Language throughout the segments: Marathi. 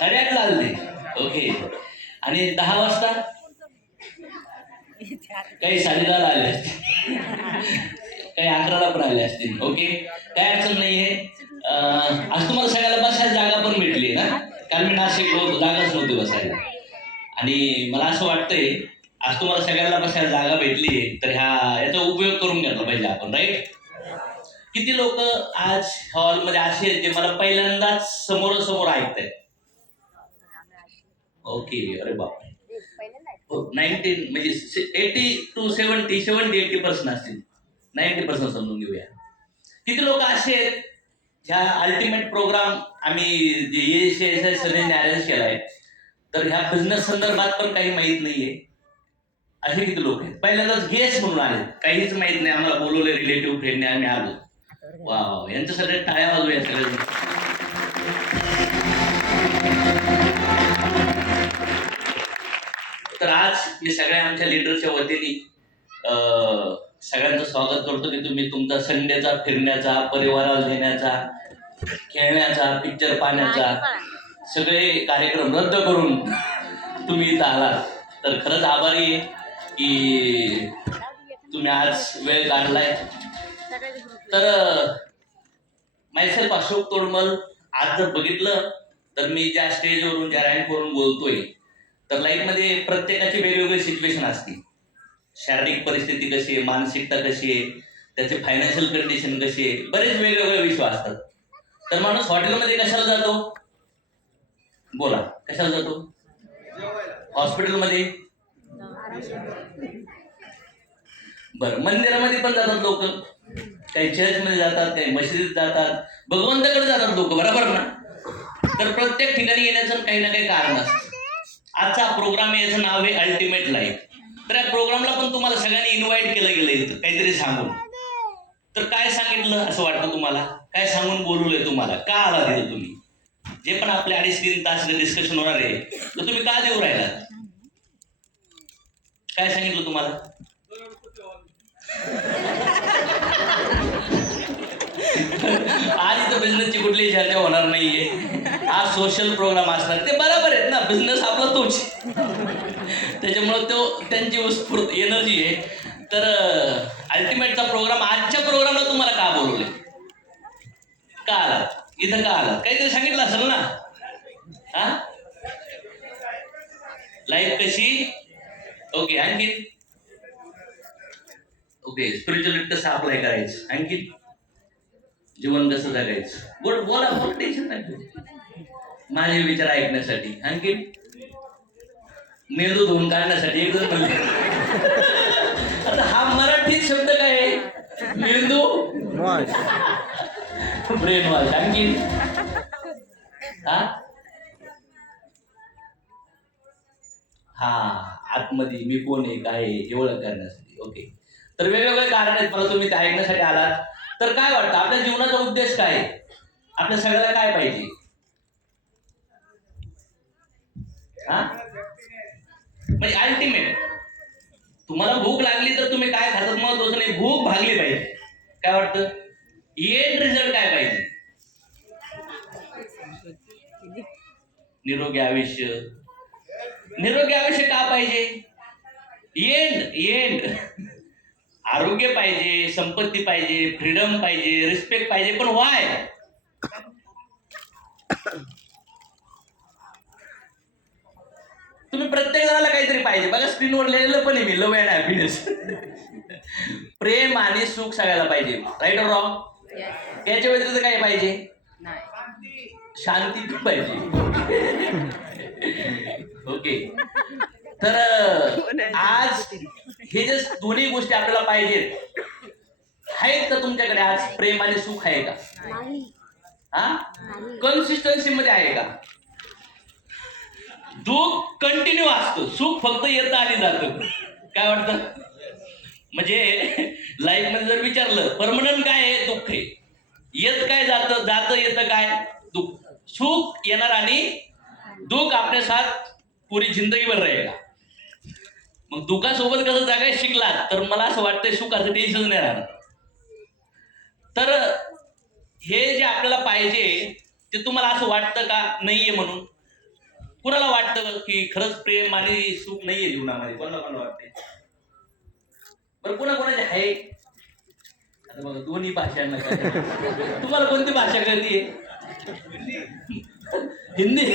8:30ला आले. ओके. आणि 10 वाजता काही 10:30ला आले असतील, काही 11ला पण आले असतील. ओके, काय अडचण नाहीये. आज तुम्हाला सगळ्याला बसायला जागा पण भेटली ना. काल मी नाशिकला होतो, जागाच नव्हती बसायला. आणि मला असं वाटतंय आज तुम्हाला सगळ्याला बसायला जागा भेटली, तर याचा उपयोग करून घेतला पाहिजे आपण, राईट? किती लोक आज हॉलमध्ये असे आहेत जे मला पहिल्यांदाच समोरासमोर ऐकतायत? ओके, अरे बापरे. 19 म्हणजे 80 to 70-80% असतील, 90% समजून घेऊया. किती लोक असे आहेत ह्या अल्टिमेट प्रोग्राम आम्ही जे अरेंज केलाय, तर ह्या बिझनेस संदर्भात पण काही माहित नाहीये? असे किती लोक आहेत पहिल्यांदाच गेस्ट म्हणून आले, काहीच माहित नाही, आम्हाला बोलवले रिलेटिव्ह फ्रेंडने, आम्ही आलो. वा, यांच्यासाठी टाळ्या वाजूया सगळे. तर आज मी सगळ्या आमच्या लीडरच्या वतीने सगळ्यांचं स्वागत करतो की तुम्ही तुमचा संडेचा फिरण्याचा, परिवाराला नेण्याचा, खेळण्याचा, पिक्चर पाहण्याचा सगळे कार्यक्रम रद्द करून तुम्ही इथं आलात. तर खरंच आभारी आहे की तुम्ही आज वेळ काढलाय. तर मायसेल्फ अशोक तोडमल, आज जर बघितलं तर मी ज्या स्टेजवरून, ज्या रँकवरून बोलतोय, तर लाईफमध्ये प्रत्येकाची वेगवेगळी सिच्युएशन असते. शारीरिक परिस्थिती कशी आहे, मानसिकता कशी आहे, त्याचे फायनान्शियल कंडिशन कशी आहे, बरेच वेगवेगळे विषय असतात. तर माणूस हॉटेलमध्ये कशाला जातो? बोला, कशाला जातो? हॉस्पिटलमध्ये? बरं, मंदिरामध्ये पण जातात लोक, काही चर्चमध्ये जातात, काही मशिदीत जातात, भगवंताकडे जातात लोक, बरोबर ना? तर प्रत्येक ठिकाणी येण्याचं काही ना काही कारण असतं. आजचा प्रोग्राम आहे, याचं नाव आहे अल्टिमेट लाईफ. तर या प्रोग्रामला पण तुम्हाला सगळ्यांनी इन्व्हाइट केलं गेलं काहीतरी सांगून. तर काय सांगितलं असं वाटतं तुम्हाला? काय सांगून बोलवलंय तुम्हाला? का आला तिथं तुम्ही? जे पण आपले 2.5-3 तास डिस्कशन होणार आहे, तर तुम्ही का देऊ राहिला? काय सांगितलं तुम्हाला? आज इथं बिझनेसची कुठलीही चर्चा होणार नाहीये. आज सोशल प्रोग्राम असणार, ते बरोबर आहेत ना, बिझनेस आपला तोच, त्याच्यामुळे तो त्यांची उत्स्फूर्त एनर्जी आहे. तर अल्टिमेटचा प्रोग्राम, आजच्या प्रोग्रामला तुम्हाला का बोलवले? का आलात इथं? का आलात? काहीतरी सांगितलं असेल ना. हा, लाईफ कशी? ओके, आणखी ओके, स्पिरिच्युअलिटी कसं अप्लाय करायचं, आणखी जीवन कसं जगायचं. बोला बोला, टेन्शन नाही, माझे विचार ऐकण्यासाठी. आणखी मेंदू धुवून काढण्यासाठी. एकदम म्हणले आता हा मराठी शब्द काय आहे? मेंदू ब्रेन वॉश. आणखी हा आतमध्ये मी कोण आहे, काय आहे हे ओळख करण्यासाठी. ओके, तर वेगवेगळे कारण आहेत, मला तुम्ही ते ऐकण्यासाठी आलात. तर काय वाटतं आपल्या जीवनाचा उद्देश काय आहे? आपल्या सगळ्याला काय पाहिजे? म्हणजे अल्टिमेट, तुम्हाला भूक लागली तर तुम्ही काय खातात महत्वाचं नाही, भूक भागली पाहिजे. काय वाटतं एंड रिझल्ट काय पाहिजे? निरोगी आयुष्य. निरोगी आयुष्य का पाहिजे? एंड आरोग्य पाहिजे, संपत्ती पाहिजे, फ्रीडम पाहिजे, रिस्पेक्ट पाहिजे, पण वाय? तुम्ही प्रत्येक जणाला काहीतरी पाहिजे. बघा, स्क्रीनवर लिहिलेलं पण आहे मी, लव्ह अँड हॅपीनेस. प्रेम आणि सुख सगळ्याला पाहिजे, राईट और रॉंग? याच्या व्यतिरिक्त काय पाहिजे? शांती पण पाहिजे. ओके, तर आज हे जे दोन्ही गोष्टी आपल्याला पाहिजेत, आहेत का तुमच्याकडे? आज प्रेम आणि सुख आहे का? कन्सिस्टन्सी मध्ये आहे का? दुःख कंटिन्यू असतं, सुख फक्त येतं आणि जातं. काय वाटतं? म्हणजे लाईफ मध्ये जर विचारलं, परमनंट काय आहे? दुःख आहे. येत काय, जातं, जातं येतं काय? दुःख. सुख येणार आणि दुःख आपल्या साथ पुरी जिंदगीभर रहेगा. मग दुःखासोबत कसं जगायला शिकलात, तर मला असं वाटतंय सुखाचं टेन्शन नाही राहणार. तर हे जे आपल्याला पाहिजे ते तुम्हाला असं वाटतं का नाहीये म्हणून? कुणाला वाटतं की खरंच प्रेम आणि सुख नाहीये जीवनामध्ये? कोणाला कोणाला वाटते? बरं कोणाकोणाचे आहे? आता बघा दोन्ही भाषांना तुम्हाला कोणती भाषा कळतीये? हिंदी.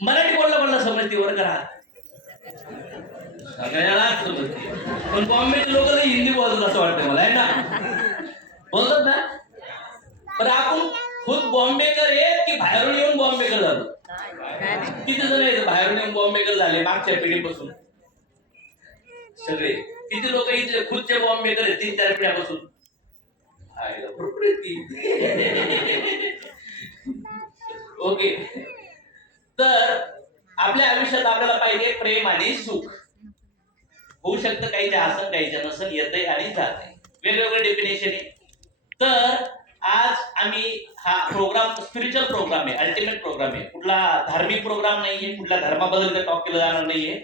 मराठी कोणाला समजते? वर करा. सगळ्याला समजते. पण बॉम्बेचे लोक हिंदी बोलतात असं वाटतं मला, आहे ना? बोलतात ना? पण आपण खुद बॉम्बेकर आहेत की बाहेरून येऊन बॉम्बेकर झालो? किती जण आहेत बाहेरून येऊन बॉम्बेकर झाले मागच्या पिढीपासून? सगळे. किती लोक इथले खुदचे बॉम्बेकर आहेत 3-4 पिढ्यापासून? भरपूर ओके. तर आपल्या आयुष्यात आपल्याला पाहिजे प्रेम आणि सुख. होऊ शकतं काहीच्या असं काहीच्या नसन, येतंय आणि जातंय, वेगवेगळे डेफिनेशन आहे. तर आज आम्ही हा प्रोग्राम स्पिरिच्युअल प्रोग्राम आहे, अल्टिमेट प्रोग्राम आहे. कुठला धार्मिक प्रोग्राम नाहीये, कुठल्या धर्माबद्दल टॉक केलं जाणार नाहीये.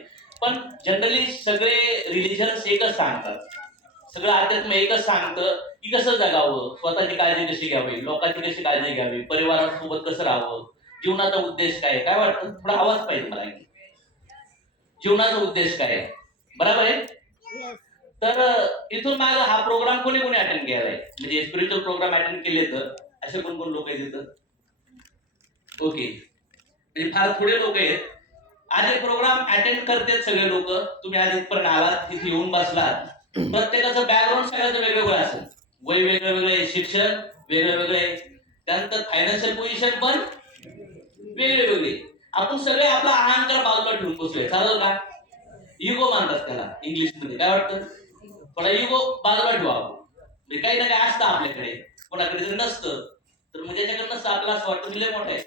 पण जनरली सगळे रिलिजन्स एकच सांगतात, सगळं अध्यात्म एकच सांगतं की कसं जगावं, स्वतःची काळजी कशी घ्यावी, लोकांची कशी काळजी घ्यावी, परिवारासोबत कसं राहावं, जीवनाचा उद्देश काय. काय वाटतं? थोडा आवाज पाहिजे मला. जीवनाचा उद्देश काय? बरोबर आहे. तर इथून मागे हा प्रोग्राम कोणी कोणी अटेंड केलाय? म्हणजे स्पिरिच्युअल प्रोग्राम अटेंड केले तर असे कोण कोण लोक आहेत इथं? ओके, म्हणजे फार थोडे लोक आहेत. आज एक प्रोग्राम अटेंड करतात सगळे लोक. तुम्ही आज इथपर्यंत आलात, तिथे येऊन बसलात. प्रत्येकाचं बॅकग्राऊंड सगळ्याचं वेगवेगळं असेल, वय वेगळं वेगळे, शिक्षण वेगळे वेगळे, त्यानंतर फायनान्शियल पोझिशन पण वेगळे वेगळे. आपण सगळे आपला अहंकार बाजूला ठेवून बसलोय. चालेल का? इगो मानतात त्याला इंग्लिश मध्ये. काय वाटतं? थोडा इगो बाजूला ठेवा. म्हणजे काही ना काही असतं आपल्याकडे, कोणाकडे जर नसतं तर मग ज्याच्याकडे नसतं आपल्याला असं वाटतं की लय मोठं आहे.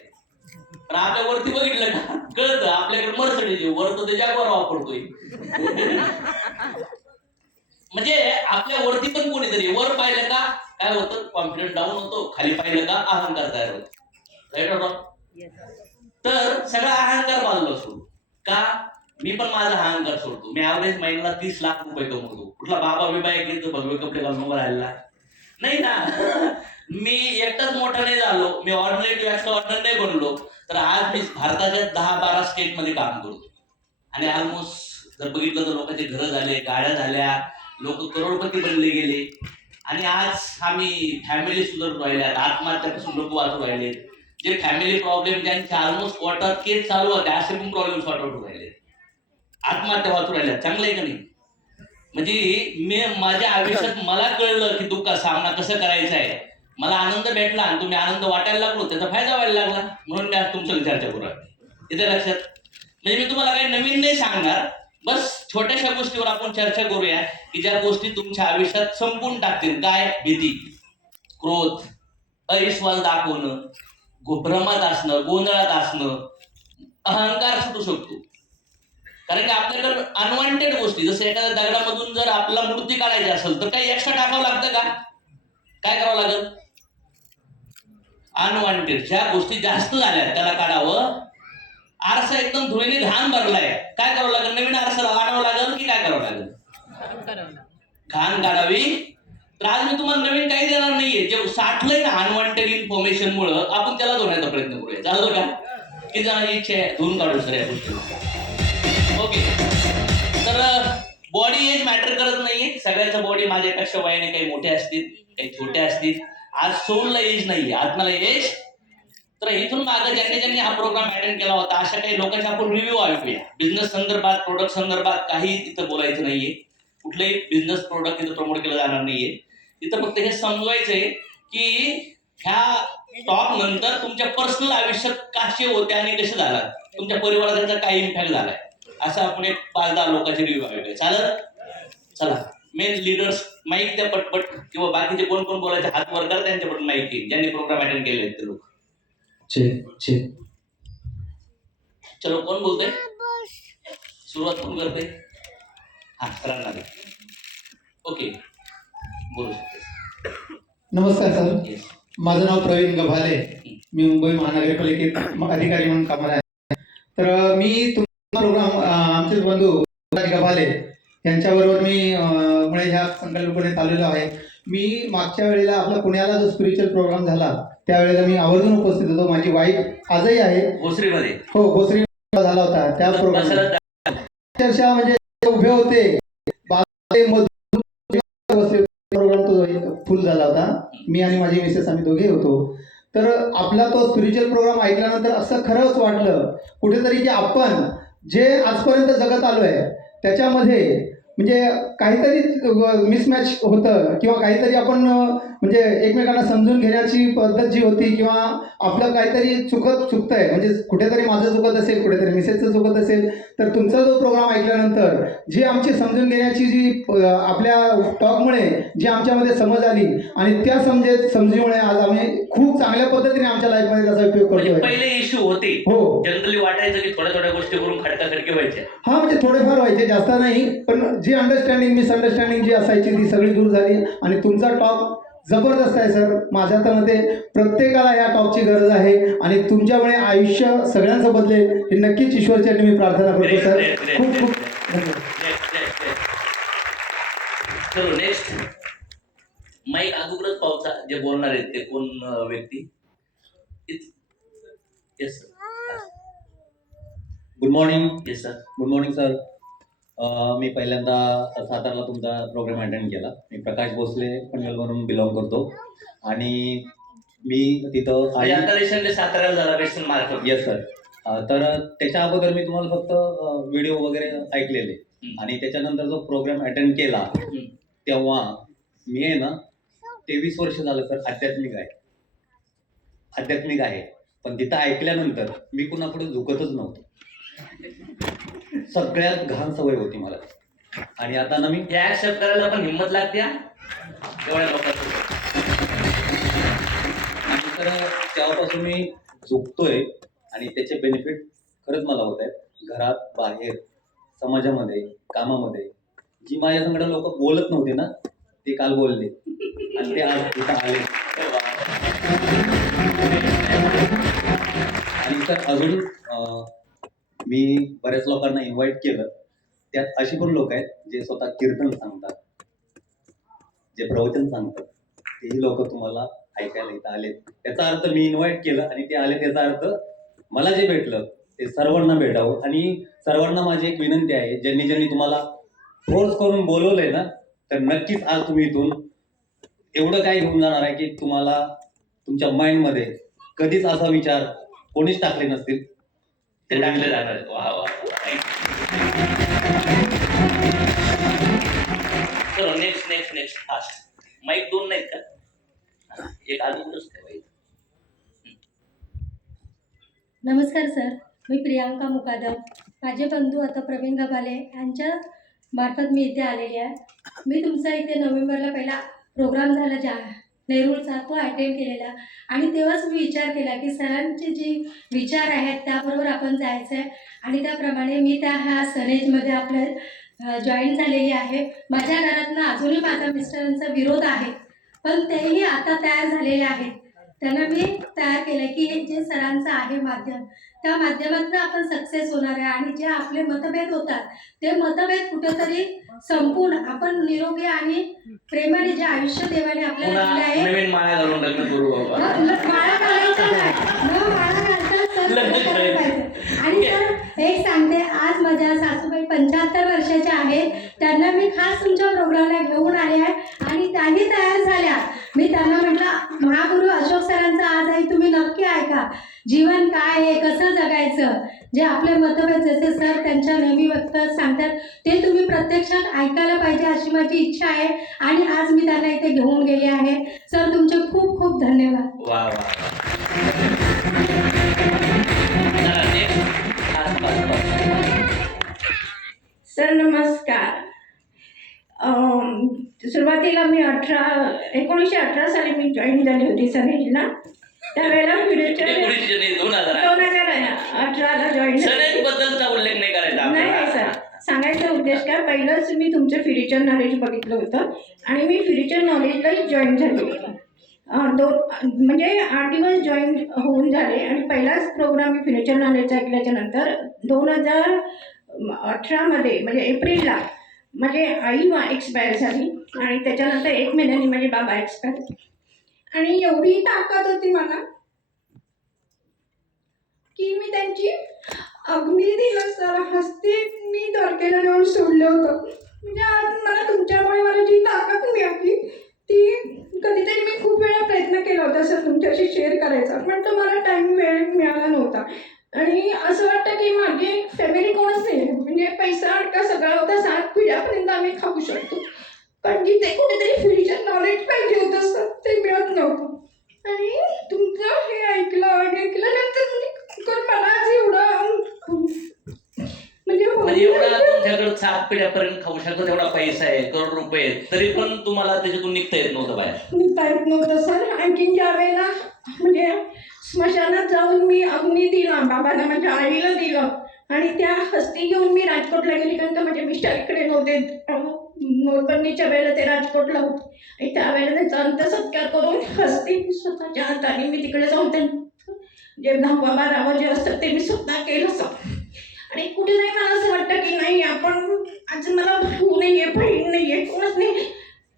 पण आपल्या वरती बघितलं का कळतं आपल्याकडे मर्सिडीज वरतो ते जागवार वापरतोय. म्हणजे आपल्या वरती पण कोणीतरी. वर पाहिलं का काय होतं? कॉन्फिडन्स डाऊन होतो. खाली पाहिलं का अहंकार तयार होतो. Right or wrong? तर सगळा अहंकार बाजूला सोडू का? मी पण माझा अहंकार सोडतो. मी ऍव्हरेज महिन्याला 30 लाख रुपये कमवतो. कुठला बाबा बिबा एक भगवे कपडे घालून उभा राहिला नाही ना. मी एकटाच मोठा नाही झालो, मी ऑर्डिनरी ऑर्डिनरी नाही बनलो. तर आज मी भारताच्या 10-12 स्टेट मध्ये काम करतो. आणि ऑलमोस्ट जर बघितलं तर लोकांचे घरं झाले, गाड्या झाल्या, लोक करोडपती बनले गेले. आणि आज आम्ही फॅमिली सुधारत राहिल्यात, आत्महत्यापासून लोक वाचू राहिले. जे फॅमिली प्रॉब्लेम ज्यांचे ऑलमोस्ट क्वार्टर केस चालू होते असे पण प्रॉब्लेम सॉर्ट आउट राहिले, आत्महत्या वाचू राहिल्या. चांगलं आहे का नाही? म्हणजे मी माझ्या आयुष्यात मला कळलं की दुःख सामना कसं करायचा आहे. मला आनंद भेटला आणि तुम्ही आनंद वाटायला लागलो, त्याचा फायदा व्हायला लागला. म्हणून मी आज तुमच्याकडे चर्चा करू राहिलो. इथे लक्षात. म्हणजे मी तुम्हाला काही नवीन नाही सांगणार, बस छोट्याशा गोष्टीवर आपण चर्चा करूया की ज्या गोष्टी तुमच्या आयुष्यात संपून टाकतील. काय? भीती, क्रोध, अविश्वास दाखवणं, भ्रमात असणं, गोंधळात असणं, अहंकार सुटू शकतो. कारण की आपल्याकडे अनवॉन्टेड गोष्टी, जसं एखाद्या दगडामधून जर आपल्याला मूर्ती काढायची असेल तर काही एक्स्ट्रा टाकावं लागतं का? काय करावं लागेल? अनवॉन्टेड ज्या गोष्टी जास्त झाल्या त्याला काढावं. आरसा एकदम धुळीने घाण भरलाय, काय करावं लागेल? नवीन आरसा आणावं लागेल की काय करावं लागेल? घाण काढावी. तर आज मी तुम्हाला नवीन काही देणार नाहीये. जे साठलंय ना अनवॉन्टेड इन्फॉर्मेशन मुळे आपण त्याला धुण्याचा प्रयत्न करूया. चालतो का? की जणांची इच्छा आहे धुवून काढू सर या गोष्टी. ओके. तर बॉडी एज मॅटर करत नाहीये. सगळ्याच्या बॉडी माझ्यापेक्षा वयाने काही मोठे असतील, काही छोटे असतील. आज सोलला एज नाहीये, आत्म्याला एज. तर इथून मागे ज्यांनी हा प्रोग्राम अटेंड केला होता अशा काही लोकांचे आपण रिव्ह्यू ऐकूया. बिझनेस संदर्भात, प्रोडक्ट संदर्भात काही तिथं बोलायचं नाहीये. कुठलंही बिझनेस प्रोडक्ट तिथं प्रमोट केलं जाणार नाहीये. तिथं फक्त हे समजवायचंय की ह्या टॉक नंतर तुमच्या पर्सनल आयुष्यात कसे होते आणि कसे झाला, तुमच्या परिवारात त्याचा काय इम्पॅक्ट झालाय, असं आपण एक 5-10 लोकांचे रिव्ह्यू ऐकूया. चालेल? चला, मेन लीडर्स माईक द्या पटपट, किंवा बाकीचे कोण कोण बोलायचे हात वर करा, त्यांच्या पण माईक येईल ज्यांनी प्रोग्राम अटेंड केले ते लोक. चलो, कोण बोलतोय? सुरुवात कोण करते? हा, राहणार. ओके, बोलू शकते. नमस्कार सर, माझं नाव प्रवीण गभाले. मी मुंबई महानगरपालिकेत अधिकारी म्हणून कामाला आहे. तर मी तुमचा प्रोग्राम आमचे बंधू गभाले यांच्याबरोबर मी ह्या संकल्पनेत आलेलो आहे. मी मागच्या वेळेला आपला पुण्याला जो स्पिरिच्युअल प्रोग्राम झाला त्यावेळेला मी आवर्जून उपस्थित होतो. माझी वाईफ आजही आहे. भोसरीमध्ये हो, भोसरी झाला होता त्या प्रोग्राम. अक्षरशः म्हणजे उभे होते प्रोग्राम तो फुल झाला होता. मी आणि माझी मिसेस आम्ही दोघे होतो. तर आपला तो स्पिरिच्युअल प्रोग्राम ऐकल्यानंतर असं खरंच वाटलं कुठेतरी की आपण जे आजपर्यंत जगत आलो आहे त्याच्यामध्ये म्हणजे काहीतरी मिसमॅच होतं किंवा काहीतरी आपण म्हणजे एकमेकांना समजून घेण्याची पद्धत जी होती किंवा आपलं काहीतरी चुकतंय म्हणजे कुठेतरी माझं चुकत असेल, कुठेतरी मिसेसचं चुकत असेल, तर तुमचा जो प्रोग्राम ऐकल्यानंतर जी आमची समजून घेण्याची जी आपल्या टॉकमुळे जी आमच्यामध्ये समज आली आणि त्या समजीमुळे आज आम्ही खूप चांगल्या पद्धतीने आमच्या लाईफमध्ये त्याचा उपयोग म्हणजे करतोय. पहिले इश्यू होते, हो, जनरली वाटायचं की थोड्या थोड्या गोष्टी करून खडकाखडकी व्हायच्या. हा म्हणजे थोडेफार व्हायचे, जास्त नाही, पण जी अंडरस्टँडिंग मिसअंडरस्टँडिंग जी असायची ती सगळी दूर झाली. आणि तुमचा टॉक जबरदस्त आहे सर. माझ्या मते प्रत्येकाला या टॉकची गरज आहे आणि तुमच्यामुळे आयुष्य सगळ्यांचं बदलेल हे नक्कीच ईश्वरचरणी मी प्रार्थना करतो सर. खूप खूप धन्यवाद. चलो नेक्स्ट माईक अगोदरच पावता जे बोलणार आहेत ते कोण व्यक्ती? Yes sir. Good morning. Yes sir. Good morning sir. मी पहिल्यांदा सातारला तुमचा प्रोग्राम अटेंड केला. मी प्रकाश भोसले पनवेलवरून बिलॉंग करतो आणि मी तिथं आता रिसेंटली साताऱ्याला झाला वेस्टर्न मार्केट. Yes sir. तर त्याच्या अगोदर मी तुम्हाला फक्त व्हिडिओ वगैरे ऐकलेले आणि त्याच्यानंतर जो प्रोग्राम अटेंड केला तेव्हा मी आहे ना 23 वर्ष झालं सर आध्यात्मिक आहे. पण तिथं ऐकल्यानंतर मी कुणापुढे झुकतच नव्हतो. सगळ्यात घाण सवय होती मला. आणि आता ना मी हे ऍक्सेप्ट करायला पण हिंमत लागते एवढ्या लोकांचं. आणि तर तेव्हापासून मी झुकतोय आणि त्याचे बेनिफिट खरंच मला होत आहेत. घरात, बाहेर, समाजामध्ये, कामामध्ये. जी माझ्याकडे लोक बोलत नव्हते ना ते काल बोलले आणि ते आज इथं आले. आणि तर अजून मी बऱ्याच लोकांना इन्व्हाइट केलं. त्यात अशी पण लोक आहेत जे स्वतः कीर्तन सांगतात, जे प्रवचन सांगतात. तेही लोक तुम्हाला ऐकायला इथं आले. त्याचा अर्थ मी इन्व्हाइट केलं आणि ते आले, त्याचा अर्थ मला जे भेटलं ते सर्वांना भेटावं. आणि सर्वांना माझी एक विनंती आहे, ज्यांनी तुम्हाला फोर्स करून बोलवलंय ना तर नक्कीच आज तुम्ही इथून एवढं काय घेऊन जाणार आहे की तुम्हाला तुमच्या माइंडमध्ये कधीच असा विचार कोणीच टाकले नसतील ते टाकले जाणार. वा वा. चलो नेक्स्ट फास्ट. माईक दोन नाहीत का? एक अजूनच ठेवायचं. नमस्कार सर, मी प्रियांका मुकादम. माझे बंधू आता प्रवीण गभाले यांच्या मार्फत मी इथे आलेली आहे. मी तुमचा इथे नोव्हेंबरला पहिला प्रोग्राम झाला नेरूळचा, तो अटेंड केलेला आणि तेव्हाच मी विचार केला की सरांचे जे विचार आहेत त्याबरोबर आपण जायचं आहे आणि त्याप्रमाणे मी ह्या सनेजमध्ये आपल्या जॉईन झालेली आहे. माझ्या घरातनं अजूनही माझा मिस्टरांचा विरोध आहे, पण तेही आता तयार झालेले आहेत. त्यांना मी तयार केलं की हे जे सरांचं आहे माध्यम, त्या माध्यमातून आपण सक्सेस होणार आहे आणि जे आपले मतभेद होतात ते मतभेद कुठेतरी संपून आपण निरोगी आणि प्रेमाने जे आयुष्य देवाने आपल्याला दिलं आहे. नवीन माळा घालून लग्न करू बाबा. माळा घालायचं नाही, माळा घालतात सर पाहिजे. आणि सर एक सांगते, आज माझ्या सासूबाई 75 वर्षाच्या आहेत. त्यांना मी खास तुमच्या प्रोग्रामला घेऊन आले आहे आणि त्याही तयार झाल्या. मी त्यांना म्हटलं महागुरु अशोक सरांचा आज आहे, तुम्ही नक्की ऐका. जीवन काय आहे, कसं जगायचं, जे आपले मतभेद जसे सर त्यांच्या नेहमी वक्तव्यात सांगतात ते तुम्ही प्रत्यक्षात ऐकायला पाहिजे अशी माझी इच्छा आहे आणि आज मी त्यांना इथे घेऊन गेले आहे. सर तुमचे खूप खूप धन्यवाद. वा वा. सर नमस्कार. सुरुवातीला मी 1918 साली मी जॉईन झाली होती सनेजला. त्यावेळेला फ्युचर 2018ला जॉईन झाली. बद्दलचा उल्लेख नाही करायचा नाही सर, सांगायचा उद्देश काय, पहिलंच मी तुमचं फ्युचर नॉलेज बघितलं होतं आणि मी फ्युचर नॉलेजलाच जॉईन झाली होती. म्हणजे 8 दिवस जॉईन होऊन झाले आणि पहिलाच प्रोग्राम मी फ्युचर नॉलेजचा ऐकल्याच्या नंतर 2018मध्ये म्हणजे एप्रिलला माझे आई एक्सपायर झाली आणि त्याच्यानंतर 1 महिन्याने माझे बाबा एक्सपायर. आणि एवढी ताकद होती मला की मी त्यांची अग्नी दिलं सर, हस्ती मी द्वारकेला नेऊन सोडलं होतं. म्हणजे आज मला तुमच्यामुळे मला जी ताकद मिळाली ती कधीतरी मी खूप वेळा प्रयत्न केला होता सर तुमच्याशी शेअर करायचा, पण तो मला वेळ मिळाला नव्हता. आणि असं वाटतं की माझी फॅमिली कोणच नाही, म्हणजे पैसा अडका सगळा होता, 7 पिढ्यापर्यंत आम्ही खाऊ शकतो, पण जिथे कुठेतरी फ्युचर नॉलेज पाहिजे होतं सर ते मिळत नव्हतं. आणि तुमचं हे ऐकल्यानंतर मला आज एवढं म्हणजे म्हणजे एवढा तुमच्याकडे 7 पिढ्यापर्यंत खाऊ शकतो तेवढा पैसा आहे, करोड रुपये आहेत, तरी पण तुम्हाला त्याच्यातून निघता येत नव्हतं बाहेर. निघता येत नव्हतं सर. आणखीन ज्या वेळेला म्हणजे स्मशानात जाऊन मी अग्नी दिला बाबांना, माझ्या आईला दिलं, आणि त्या हस्ती घेऊन मी राजकोटला गेली, कारण का माझे मिस्टर इकडे नव्हते, नोटबंदीच्या वेळेला ते राजकोटला होते, आणि त्यावेळेला त्यांचा अंत्यसत्कार करून हस्ती स्वतःच्या हाताने मी तिकडे जाऊन त्यांचं जे 10वा 12वा जे असतं ते मी स्वतः केलं सर. आणि कुठेतरी मला असं वाटतं की नाही, आपण आज मला भाऊ नाही आहे, बहीण नाही आहे, कोणच नाही,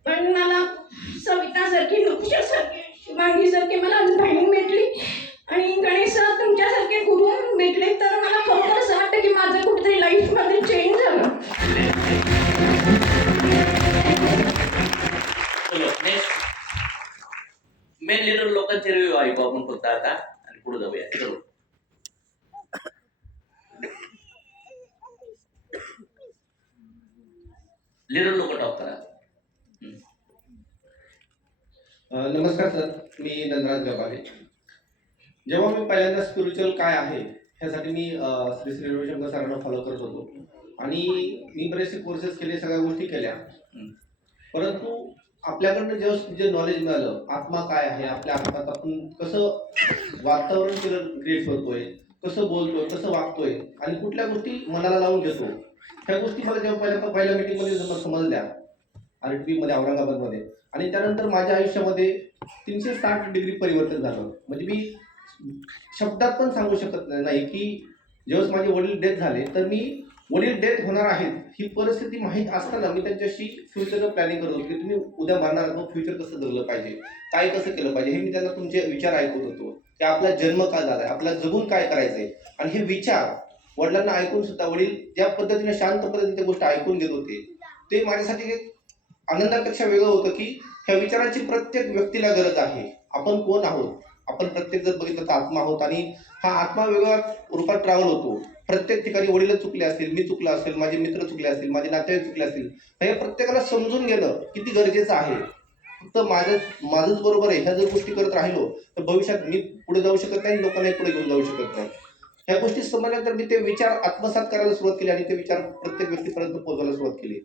पण मला सवितासारखी, नकुशासारखी, शिवांगीसारखी मला आज बहीण भेटली, आणि गणेश तुमच्यासारखे गुरु भेटले, तर मला खरोखर असं वाटतं की माझं कुठेतरी लाईफमध्ये चेंज झालं. मेन लीडर लोकांचे रिव्ह्यू ऐकू आपण फक्त आता आणि पुढे जाऊया. चलो लीडर लोक टॉप करा. नमस्कार सर, मी धनराज गबाले. जेव्हा मी पहिल्यांदा स्पिरिच्युअल काय आहे ह्यासाठी मी श्री श्री रविशंकर सरांना फॉलो करत होतो, आणि मी बरेचसे कोर्सेस केले, सगळ्या गोष्टी केल्या, परंतु आपल्याकडनं जेव्हा जे नॉलेज मिळालं, आत्मा काय आहे, आपल्या आत्म्यात आपण कसं वातावरण क्रिएट करतोय, कसं बोलतोय, कसं वागतोय, आणि कुठल्या गोष्टी मनाला लावून घेतो, ह्या गोष्टी मला जेव्हा पहिल्या मीटिंगमध्ये समजल्या RTP मध्ये, औरंगाबादमध्ये, आणि त्यानंतर माझ्या आयुष्यामध्ये 360 डिग्री परिवर्तन झालं. म्हणजे मी शब्दात पण सांगू शकत नाही की जेव्हा माझे वडील डेथ झाले, तर मी वडील डेथ होणार आहेत ही परिस्थिती माहीत असताना मी त्यांच्याशी फ्युचरचं प्लॅनिंग करत होतो की तुम्ही उद्या मारणार, मग फ्युचर कसं जगलं पाहिजे, काय कसं केलं पाहिजे, हे मी त्यांना तुमचे विचार ऐकत होतो की आपला जन्म का झालाय, आपल्याला जगून काय करायचंय. आणि हे विचार वडिलांना ऐकून सुद्धा वडील ज्या पद्धतीने शांत पद्धतीने त्या गोष्टी ऐकून घेत होते, ते माझ्यासाठी एक आनंदापेक्षा वेगळं होतं की ह्या विचारांची प्रत्येक व्यक्तीला गरज आहे. आपण कोण आहोत, आपण प्रत्येक जर बघितलं तर आत्मा आहोत, आणि हा आत्मा वेगळ्या रूपात ट्रॅव्हल होतो. प्रत्येक ठिकाणी वडील चुकले असतील, मी चुकला असेल, माझे मित्र चुकले असतील, माझे नातेवाईक चुकले असतील, हे प्रत्येकाला समजून घेणं किती गरजेचं आहे. फक्त माझंच बरोबर आहे ह्या जर गोष्टी करत राहिलो तर भविष्यात मी पुढे जाऊ शकत नाही, लोकांनाही पुढे घेऊन जाऊ शकत नाही. ह्या गोष्टी समजल्यानंतर मी ते विचार आत्मसात करायला सुरुवात केली, आणि ते विचार प्रत्येक व्यक्तीपर्यंत पोहोचवायला सुरुवात केली.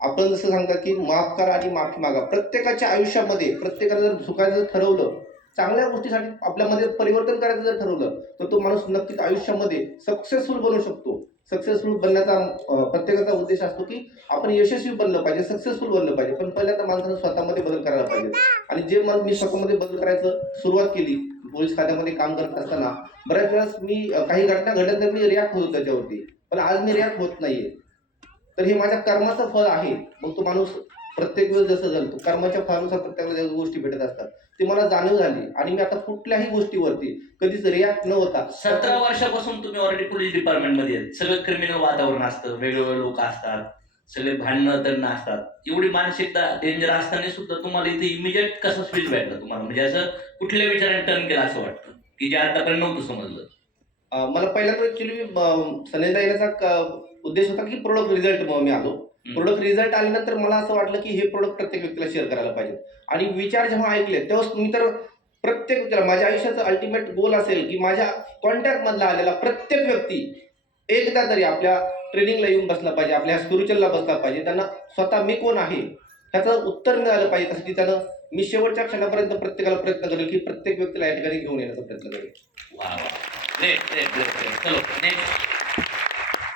आपण जसं सांगता की माफ करा आणि माफी मागा. प्रत्येकाच्या आयुष्यामध्ये प्रत्येकाला जर झुकायचं ठरवलं, चांगल्या गोष्टीसाठी आपल्यामध्ये परिवर्तन करायचं जर ठरवलं, तर तो माणूस नक्कीच आयुष्यामध्ये सक्सेसफुल बनू शकतो. सक्सेसफुल बनण्याचा प्रत्येकाचा उद्देश असतो की आपण यशस्वी बनलं पाहिजे, सक्सेसफुल बनलं पाहिजे. पण पहिल्यांदा माणसानं स्वतःमध्ये बदल करायला पाहिजे. आणि जे मी स्वतःमध्ये बदल करायचं सुरुवात केली, पोलीस खात्यामध्ये काम करत असताना बऱ्याच वेळेस मी काही घटना घडत तर मी रिॲक्ट होतो त्याच्यावरती, पण आज मी रिॲक्ट होत नाहीये. तर हे माझ्या कर्माचं फळ आहे. मग तो माणूस प्रत्येक वेळेस जसं झालं कर्माच्या फळानुसार प्रत्येकाला ज्या गोष्टी भेटत असतात ती मला जाणीव झाली, आणि मी आता कुठल्याही गोष्टीवरती कधीच रिॲक्ट न होता. 17 वर्षापासून तुम्ही ऑलरेडी पोलीस डिपार्टमेंटमध्ये आहेत. सगळं क्रिमिनल वातावरण असतं, वेगवेगळे लोक असतात, सगळे भांडणं तरणं असतात. एवढी मानसिकता डेंजर असताना सुद्धा तुम्हाला इथे इमिजिएट कसं स्विच भेटलं तुम्हाला, म्हणजे असं कुठल्या विचाराने टर्न केला असं वाटतं की जे आतापर्यंत नव्हतं समजलं? मला पहिल्यांदा ऍक्च्युली सनेजा येण्याचा उद्देश होता की प्रोडक्ट रिझल्ट म्हणून मी आलो. प्रोडक्ट रिझल्ट आल्यानंतर मला असं वाटलं की हे प्रोडक्ट प्रत्येक व्यक्तीला शेअर करायला पाहिजे. आणि विचार जेव्हा ऐकले तेव्हा मी तर प्रत्येक व्यक्तीला, माझ्या आयुष्याचं अल्टिमेट गोल असेल की माझ्या कॉन्टॅक्ट मधला आलेला प्रत्येक व्यक्ती एकदा तरी आपल्या ट्रेनिंगला येऊन बसला पाहिजे, आपल्या स्पिरिच्युअलला बसला पाहिजे. त्यांना स्वतः मी कोण आहे त्याचं उत्तर मिळालं पाहिजे. त्यासाठी त्यानं मी शेवटच्या क्षणापर्यंत प्रत्येकाला प्रयत्न करेल की प्रत्येक व्यक्तीला या ठिकाणी घेऊन येण्याचा प्रयत्न करेल.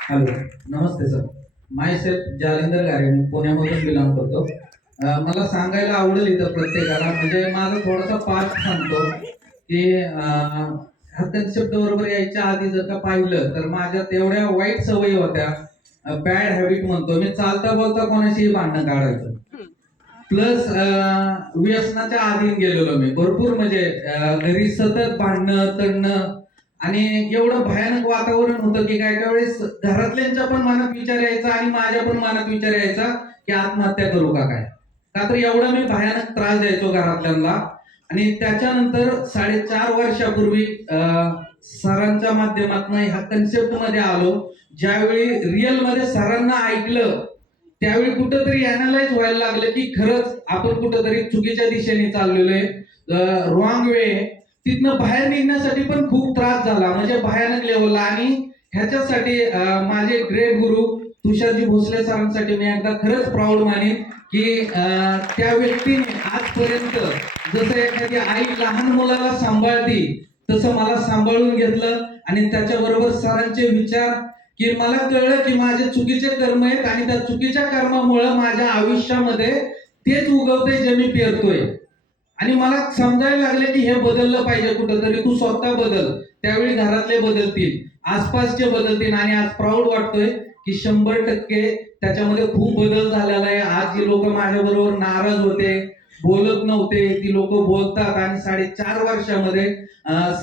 हॅलो, नमस्ते सर. माय सेल्फ जालिंदर गारे, मी पुण्यामधून बिलॉंग करतो. मला सांगायला आवडेल इथं प्रत्येकाला, म्हणजे माझा थोडासा पार्ट सांगतो की ह्या कन्सेप्ट बरोबर यायच्या आधी जर का पाहिलं तर माझ्यात एवढ्या वाईट सवयी होत्या, बॅड हॅबिट म्हणतो मी. चालता बोलता कोणाशीही भांडणं काढायचं, प्लस व्यसनाच्या अधीन गेलेलो मी भरपूर, म्हणजे घरी सतत भांडणं तणणं आणि एवढं भयानक वातावरण होतं की काय काय वेळेस घरातल्यांच्या पण मनात विचार यायचा आणि माझ्या पण मनात विचार यायचा की आत्महत्या करू का काय, का तर एवढा मी भयानक त्रास द्यायचो घरातल्यांना. आणि त्याच्यानंतर 4.5 वर्षापूर्वी सरांच्या माध्यमातून ह्या कन्सेप्ट मध्ये आलो. ज्यावेळी रिअल मध्ये सरांना ऐकलं त्यावेळी कुठंतरी अनालाइज व्हायला लागलं की खरंच आपण कुठंतरी चुकीच्या दिशेने चाललेलो आहे, रॉंग वे. तिथनं बाहेर निघण्यासाठी पण खूप त्रास झाला, म्हणजे भयानक लेवलला. आणि ह्याच्यासाठी माझे ग्रेट गुरु तुषारजी भोसले सरांसाठी मी एकदा खरंच प्राऊड मानेन की त्या व्यक्तीने आजपर्यंत जसं एखादी आई लहान मुलाला सांभाळती तसं मला सांभाळून घेतलं. आणि त्याच्याबरोबर सरांचे विचार की मला कळलं की माझे चुकीचे कर्म आहेत आणि त्या चुकीच्या कर्मामुळे माझ्या आयुष्यामध्ये तेच उगवते जे मी पेरतोय. आणि मला समजायला लागले की हे बदललं पाहिजे कुठंतरी. तू स्वतः बदल, त्यावेळी घरातले बदलतील, आसपासचे बदलतील. आणि आज प्राऊड वाटतोय की 100% त्याच्यामध्ये खूप बदल झालेला आहे. आज जी लोक माझ्या बरोबर नाराज होते, बोलत नव्हते, ती लोक बोलतात. आणि 4.5 वर्षामध्ये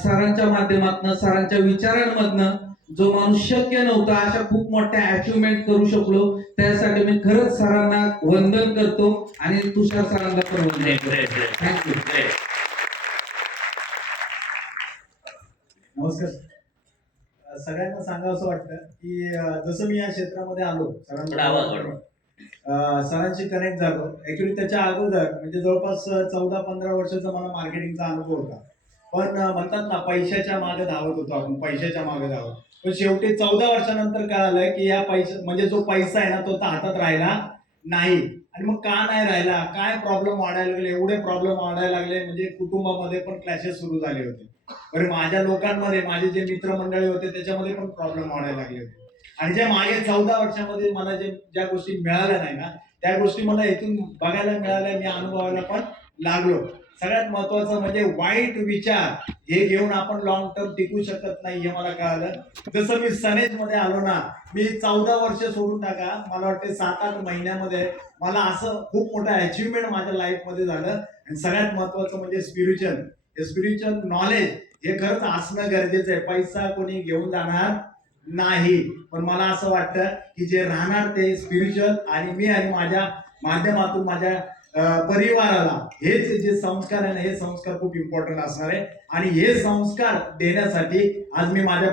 सरांच्या माध्यमातून, सरांच्या विचारांमधनं जो माणूस शक्य नव्हता अशा खूप मोठ्या अचिव्हमेंट करू शकलो. त्यासाठी मी खरंच सरांना वंदन करतो आणि तुषार सरांना पण वंदन करतो. थँक्यू. नमस्कार. सगळ्यांना सांगावं असं वाटतं की जसं मी या क्षेत्रामध्ये आलो सरांशी कनेक्ट झालो. ऍक्च्युली त्याच्या अगोदर म्हणजे जवळपास 14-15 वर्षाचा मला मार्केटिंगचा अनुभव होता. पण म्हणतात ना, पैशाच्या मागे धावत होतो आपण, पैशाच्या मागे धावत. पण शेवटी 14 वर्षानंतर कळालं की या पैसा म्हणजे जो पैसा आहे ना तो तर हातात राहिला नाही. आणि मग का नाही राहिला, काय प्रॉब्लेम वाढायला लागले, एवढे प्रॉब्लेम वाढायला लागले म्हणजे कुटुंबामध्ये पण क्लॅशेस सुरू झाले होते. बरं, माझ्या लोकांमध्ये माझे जे मित्रमंडळी होते त्याच्यामध्ये पण प्रॉब्लेम वाढायला लागले होते. आणि ज्या मागे 14 वर्षामध्ये मला ज्या गोष्टी मिळाल्या नाही ना त्या गोष्टी मला इथून बघायला मिळाल्या, मी अनुभवायला पण लागलो. सगळ्यात महत्वाचं म्हणजे वाईट विचार हे घेऊन आपण लॉंग टर्म टिकू शकत नाही हे मला कळालं. जसं मी सनेज मध्ये आलो ना, मी 14 वर्ष सोडून टाका, मला वाटते 7-8 महिन्यामध्ये मला असं खूप मोठं अचिव्हमेंट माझ्या लाईफ मध्ये झालं. आणि सगळ्यात महत्वाचं म्हणजे स्पिरिच्युअल नॉलेज हे खरंच असणं गरजेचं आहे. पैसा कोणी घेऊन जाणार नाही, पण मला असं वाटतं की जे राहणार ते स्पिरिच्युअल. आणि मी आणि माझ्या माध्यमातून माझ्या परिवाराला हेच जे संस्कार आहे ना, हे संस्कार खूप इम्पॉर्टंट असणार आहे. आणि हे संस्कार देण्यासाठी आज मी माझ्या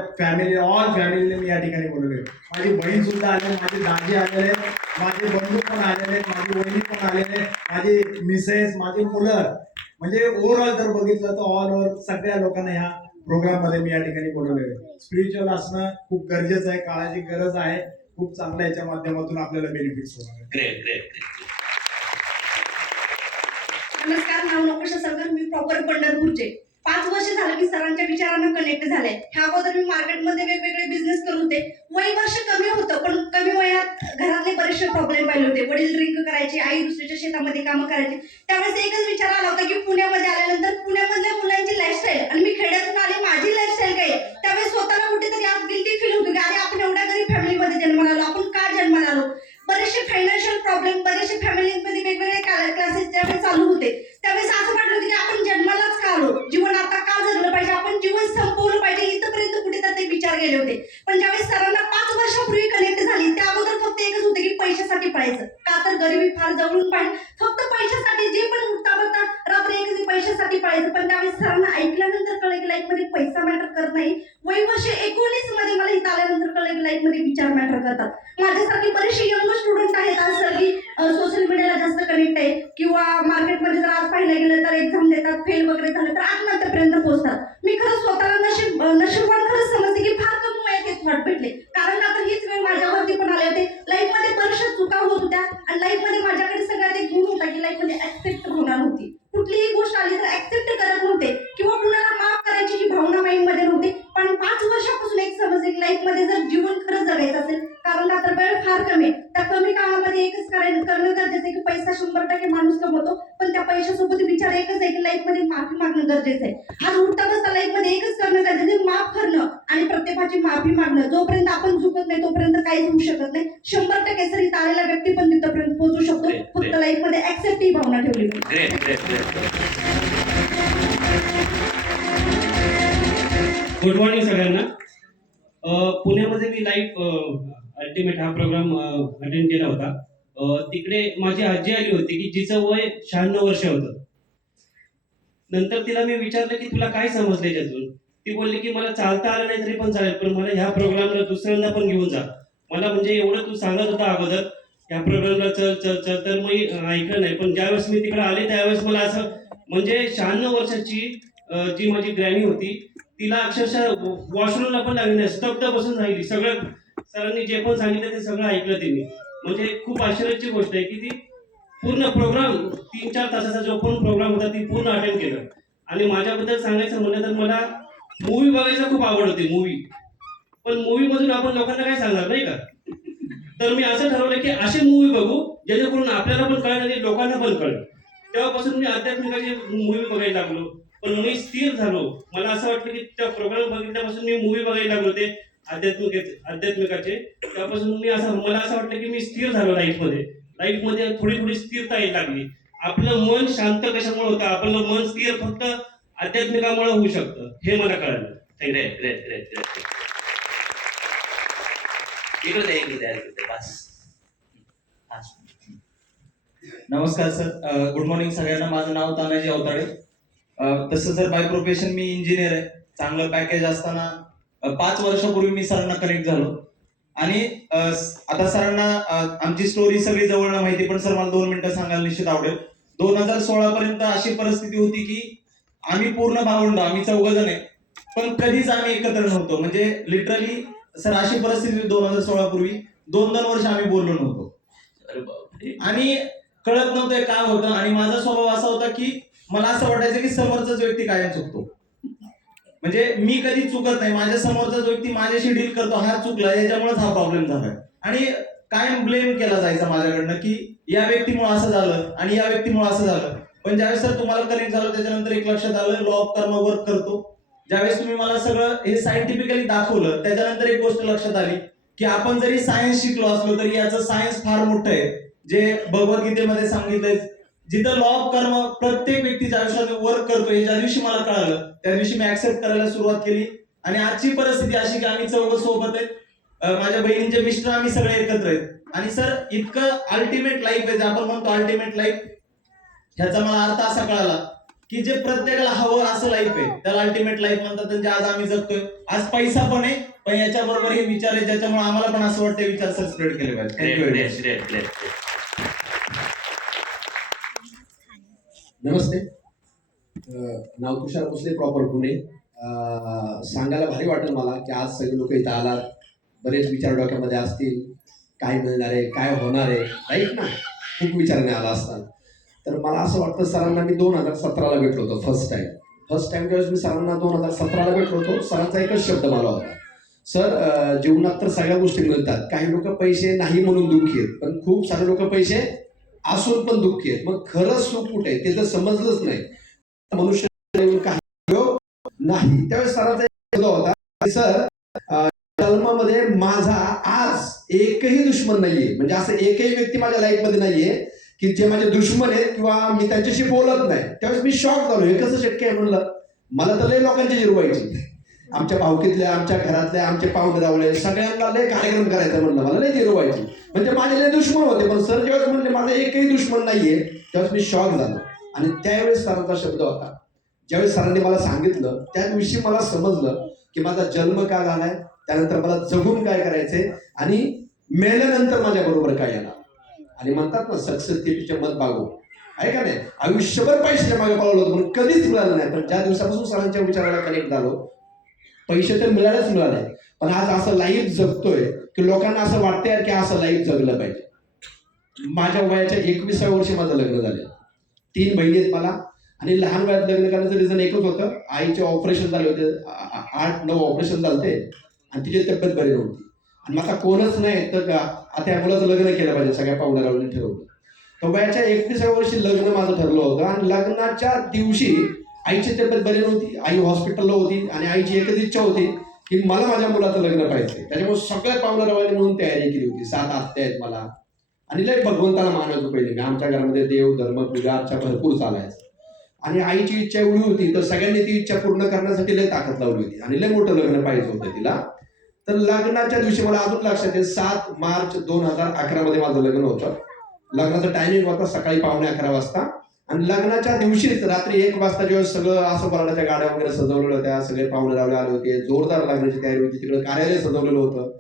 ऑल फॅमिलीने मी या ठिकाणी बोलवले. माझी बहीण सुद्धा आले, माझे दाजी आलेले, माझे बंधू पण आलेले, माझी वहिनी पण आलेले, माझी मिसेस, माझी मुलं, म्हणजे ओव्हरऑल जर बघितलं तर ऑल ओव्हर सगळ्या लोकांना ह्या प्रोग्राम मध्ये मी या ठिकाणी बोलवले. स्पिरिच्युअल असणं खूप गरजेचं आहे, काळाची गरज आहे. खूप चांगल्या याच्या माध्यमातून आपल्याला बेनिफिट्स होणार. Great great. नमस्कार, नाव नकोशा सरकार, मी प्रॉपर पंढरपूरचे. 5 वर्ष झालं मी सरांच्या विचारांना कनेक्ट झाले. ह्या अगोदर मी मार्केटमध्ये वेगवेगळे बिझनेस करत होते. वय वर्ष कमी होतं, पण कमी वयात घरातले बरेचसे प्रॉब्लेम पाहिले होते. वडील ड्रिंक करायचे, आई दुसऱ्याच्या शेतामध्ये कामं करायची. त्यावेळेस एकच विचार आला होता की पुण्यामध्ये आल्यानंतर पुण्यामधल्या मुलांची लाईफस्टाईल आणि मी खेड्यातून आले, माझी लाईफस्टाईल काय. त्यावेळेस स्वतःला कुठेतरी आज गिल्टी फील होतो की अरे आपण एवढ्या गरीब फॅमिलीमध्ये जन्माला आलो, आपण का जन्माला आलो. बरेचसे फायनान्शियल प्रॉब्लेम, बरेचसे फॅमिलीमध्ये वेगवेगळे क्लासेस ज्यावेळेस चालू होते त्यावेळेस असं वाटलं होतं की आपण जन्मालाच का आलो, जीवन आता का जगलं पाहिजे, आपण जीवन संपवलं पाहिजे, इथपर्यंत कुठेतरी ते विचार गेले होते. पण ज्यावेळेस सरांना 5 वर्षापूर्वी कनेक्ट झाली त्या अगोदर फक्त एकच होतं की पैशासाठी पळायचं. का तर गरिबी फार जवळून पाहिजे, फक्त पैशासाठी जे पण उठता बघता रात्री एक पैशासाठी पळायचं. पण त्यावेळेस सरांना ऐकल्यानंतर कळलं की लाईफ मध्ये पैसा मॅटर करत नाही. वय वर्ष 19 मध्ये मला इथं आल्यानंतर कळलं की लाईफ मध्ये विचार मॅटर करतात. माझ्यासारखे बरेचसे यंग स्टुडंट आहेत आज सर की सोशल मीडियाला जास्त कनेक्ट आहे किंवा मार्केटमध्ये जर आज पाहायला गेलं तर एक्झाम देतात, फेल वगैरे झालं तर आत्महत्यापर्यंत पोहोचतात. मी खरंच स्वतःला नशीबवान खरंच समजते की फार कमी वयात हे थॉट भेटले. कारण आता हीच वेळ माझ्यावरती पण आले होते. लाईफ मध्ये बऱ्याचशा चुका होत होत्या आणि लाईफ मध्ये माझ्याकडे सगळ्यात एक गुण होता की लाईफ मध्ये ऍक्सेप्ट होणार होती. कुठलीही गोष्ट आली तर ऍक्सेप्ट करत नव्हते किंवा कुणाला माफ करायची ही भावना माइंड मध्ये नव्हती. पण 5 वर्षापासून एक समजले की लाईफ मध्ये जर जीवन खरंच जगायचं असेल, कारण आता वेळ फार कमी आहे, त्या कमी काळामध्ये एकच करणं गरजेचं आहे की पैसा 100% माणूस कमवतो, पण त्या पैशासोबत विचार एकच आहे की लाईफ मध्ये माफी मागणं गरजेचं आहे. आज उठता बसता लाईफ मध्ये एकच करणं गरजेचं आहे, माफ करणं आणि प्रत्येकाची माफी माफी मागणं, जोपर्यंत आपण चुकत नाही तोपर्यंत काहीच होऊ शकत नाही. 100% सर इथं आलेला व्यक्ती पण तिथपर्यंत पोहोचू शकतो. Great, फक्त great. लाईफमध्ये ऍक्सेप्ट ही भावना ठेवली पाहिजे. Great great great. Good morning सगळ्यांना. पुण्यामध्ये मी लाईव्ह अल्टिमेट हा प्रोग्राम अटेंड केला होता. तिकडे माझी आजी आली होती की जिचं वय 96 वर्ष होतं. नंतर तिला मी विचारलं की तुला काय समजलं याच्यातून. ती बोलली की मला चालता आलं नाही तरी पण चालेल, पण मला ह्या प्रोग्रामला दुसऱ्यांदा पण घेऊन जा. मला म्हणजे एवढं तू सांगत होता अगोदर ह्या प्रोग्रामला चल चल चल, तर मी ऐकलं नाही. पण ज्यावेळेस मी तिकडे आले त्यावेळेस मला असं म्हणजे 96 वर्षाची जी माझी ग्रॅनी होती तिला अक्षरशः वॉशरूमला पण लागली नाही, स्तब्ध बसून राहिली. सगळं सरांनी जे पण सांगितलं ते सगळं ऐकलं तिने. म्हणजे खूप आश्चर्याची गोष्ट आहे की ती पूर्ण प्रोग्राम 3-4 तासाचा जो पण प्रोग्राम होता ती पूर्ण अटेंड केलं. आणि माझ्याबद्दल सांगायचं म्हणलं तर मला मूवी बघायला खूप आवड होती, मूवी. पण मूवीमधून आपण लोकांना काय सांगणार नाही का. तर मी असं ठरवलं की असे मूवी बघू जेणेकरून आपल्याला पण कळेल आणि लोकांना पण कळेल. तेव्हापासून मी आध्यात्मिकाची मूवी बघायला लागलो. पण मी स्थिर झालो. मला असं वाटलं की त्या प्रोग्राम बघितल्यापासून मी मूवी बघायला लागलो ते आध्यात्मिकाचे. त्यापासून मला असं वाटलं की मी स्थिर झालो लाईफमध्ये थोडी थोडी स्थिरता यायला लागली. आपलं मन शांत कशामुळे होतं, आपलं मन स्थिर फक्त आध्यात्मिकामुळे होऊ शकतं हे मला कळलं. Great great great great. इकडे द्या बस. नमस्कार सर, गुड मॉर्निंग सगळ्यांना. माझं नाव तानाजी अवताडे. तसं sir by profession me engineer आहे. चांगलं पॅकेज असताना 5 वर्षापूर्वी मी सरांना कनेक्ट झालो. आणि आता सरांना आमची स्टोरी सगळी जवळनं माहिती, पण सर मला 2 मिनिटं सांगायला निश्चित आवडेल. 2016 पर्यंत अशी परिस्थिती होती की आम्ही पूर्ण भावंड, आम्ही 4 जण आहे, पण कधीच आम्ही एकत्र नव्हतो. म्हणजे लिटरली सर अशी परिस्थिती 2016 पूर्वी 2-2 वर्ष आम्ही बोललो नव्हतो. अरे बापरे. आणि कळत नव्हतं काय होतं. आणि माझा स्वभाव असा होता की मला असं वाटायचं की समोरचाच व्यक्ती कायम चुकतो. म्हणजे मी कधी चुकत नाही, माझ्या समोरचा जो व्यक्ती माझ्याशी डील करतो हा चुकला, याच्यामुळेच हा प्रॉब्लेम झालाय. आणि कायम ब्लेम केला जायचा माझ्याकडनं की या व्यक्तीमुळे असं झालं आणि या व्यक्तीमुळे असं झालं. पण ज्यावेळेस सर तुम्हाला कनेक्ट झालं त्याच्यानंतर एक लक्षात आलं, लॉ ऑफ कर्म वर्क करतो. ज्यावेळेस तुम्ही मला सगळं हे सायंटिफिकली दाखवलं त्याच्यानंतर एक गोष्ट लक्षात आली की आपण जरी सायन्स शिकलो असलो तरी याचं सायन्स फार मोठं आहे. जे भगवद्गीतेमध्ये सांगितलंय, जिथं लॉ ऑफ कर्म प्रत्येक व्यक्तीच्या आयुष्यात वर्क करतो हे ज्या दिवशी मला कळालं त्या दिवशी मी ऍक्सेप्ट करायला सुरुवात केली. आणि आजची परिस्थिती अशी की आम्ही 4 सोबत आहेत. माझ्या बहिणींचे मिस्टर, आम्ही सगळे एकत्र आहेत. आणि सर इतकं अल्टिमेट लाईफ आहे, जे आपण म्हणतो अल्टिमेट लाईफ, ह्याचा मला अर्थ असा कळाला की जे प्रत्येकाला हवं असं लाईफ आहे त्याला अल्टिमेट लाईफ म्हणतात. आणि जे आज आम्ही जगतोय, आज पैसा पण आहे पण याच्याबरोबर हे विचार आहे ज्याच्यामुळे आम्हाला पण असं वाटतं विचार सर स्प्रेड केले पाहिजे. Thank you very much. Great great. नमस्ते, नाव तुषार भोसले, प्रॉपर पुणे. सांगायला भारी वाटेल मला की आज सगळे लोक इथं आलात. बरेच विचार डोक्यामध्ये असतील, काय मिळणार आहे, काय होणार आहे, राईट ना, खूप विचारणे आला असतात. तर मला असं वाटतं सरांना मी 2017ला भेटलो होतो फर्स्ट टाइम ज्यावेळेस मी सरांना 2017ला भेटलो होतो, सरांचा एकच शब्द मला होता, सर जीवनात तर सगळ्या गोष्टी मिळतात, काही लोक पैसे नाही म्हणून दुःखी आहेत, पण खूप सारे लोक पैसे असून पण दुःखी आहेत. मग खरं सुख कुठे आहे ते जर समजलंच नाही मनुष्य काही नाही. त्यावेळेस सरांचा एक शब्द होता, सर जन्मामध्ये माझा आज एकही दुश्मन नाहीये. म्हणजे असं एकही व्यक्ती माझ्या लाईफमध्ये नाहीये की जे माझे दुश्मन आहेत किंवा मी त्यांच्याशी बोलत नाही. त्यावेळेस मी शॉक झालो, हे कसं शक्य आहे म्हणलं. मला तर लय लोकांची जिरवायची, आमच्या भावकीतल्या, आमच्या घरातल्या, आमचे पाहुणे रावळे सगळ्यांना लय कार्यक्रम करायचा म्हणलं, मला लय जिरवायची. म्हणजे माझे लय दुश्मन होते. पण सर ज्यावेळेस म्हणले माझं एकही दुश्मन नाहीये त्यावेळेस मी शॉक झालो. आणि त्यावेळेस सरांचा शब्द होता, ज्यावेळेस सरांनी मला सांगितलं त्या दिवशी मला समजलं की माझा जन्म का झालाय, त्यानंतर मला जगून काय करायचंय आणि मेल्यानंतर माझ्या बरोबर काय येणार. आणि म्हणतात ना, सक्सेस तिचे मत बागो, आहे का नाही. आयुष्यभर पैशाच्या मागे पळवलं होतं पण कधीच मिळालं नाही. पण ज्या दिवसापासून सरांच्या विचाराला कनेक्ट झालो, पैसे तर मिळालेच मिळाले, पण आज असं लाईफ जगतोय की लोकांना असं वाटतंय की असं लाईफ जगलं पाहिजे. माझ्या वयाच्या 21व्या वर्षी माझं लग्न झालं. 3 बहिणी आहेत मला. आणि लहान वयात लग्न करण्याचं रिझन एकच होतं, आईचे ऑपरेशन झाले होते, 8-9 ऑपरेशन झाले आणि तिची तब्येत बरी नव्हती. आणि माझा कोणच नाही तर आता या मुलाचं लग्न केलं पाहिजे, सगळ्या पाहुण्याला ठरवलं. तर वयाच्या 21व्या वर्षी लग्न माझं ठरलं होतं. आणि लग्नाच्या दिवशी आईची तब्येत बरी नव्हती, आई हॉस्पिटलला होती आणि आईची एकच इच्छा होती की मला माझ्या मुलाचं लग्न पाहिजे. त्याच्यामुळे सगळ्या पाहुणाऱ्याने म्हणून तयारी केली होती. 7 आत्या आहेत मला आणि लय भगवंताला मानायचो पहिले मी. आमच्या घरामध्ये देव धर्म पूजा अर्चा भरपूर चालायचं आणि आईची इच्छा एवढी होती तर सगळ्यांनी ती इच्छा पूर्ण करण्यासाठी लय ताकद लावली होती आणि लय मोठं लग्न पाहिजे होतं तिला. तर लग्नाच्या दिवशी मला अजून लक्षात आहे 7 मार्च 2011 मध्ये माझं लग्न होतं. लग्नाचं टायमिंग होता सकाळी 11:15 वाजता आणि लग्नाच्या दिवशीच रात्री 1 वाजता जेव्हा सगळं असं बराडाच्या गाड्या वगैरे सजवलेल्या होत्या, सगळे पाहुणे रावले आले होते, जोरदार लग्नाची तयारी होती, तिकडे कार्यालय सजवलेलं होतं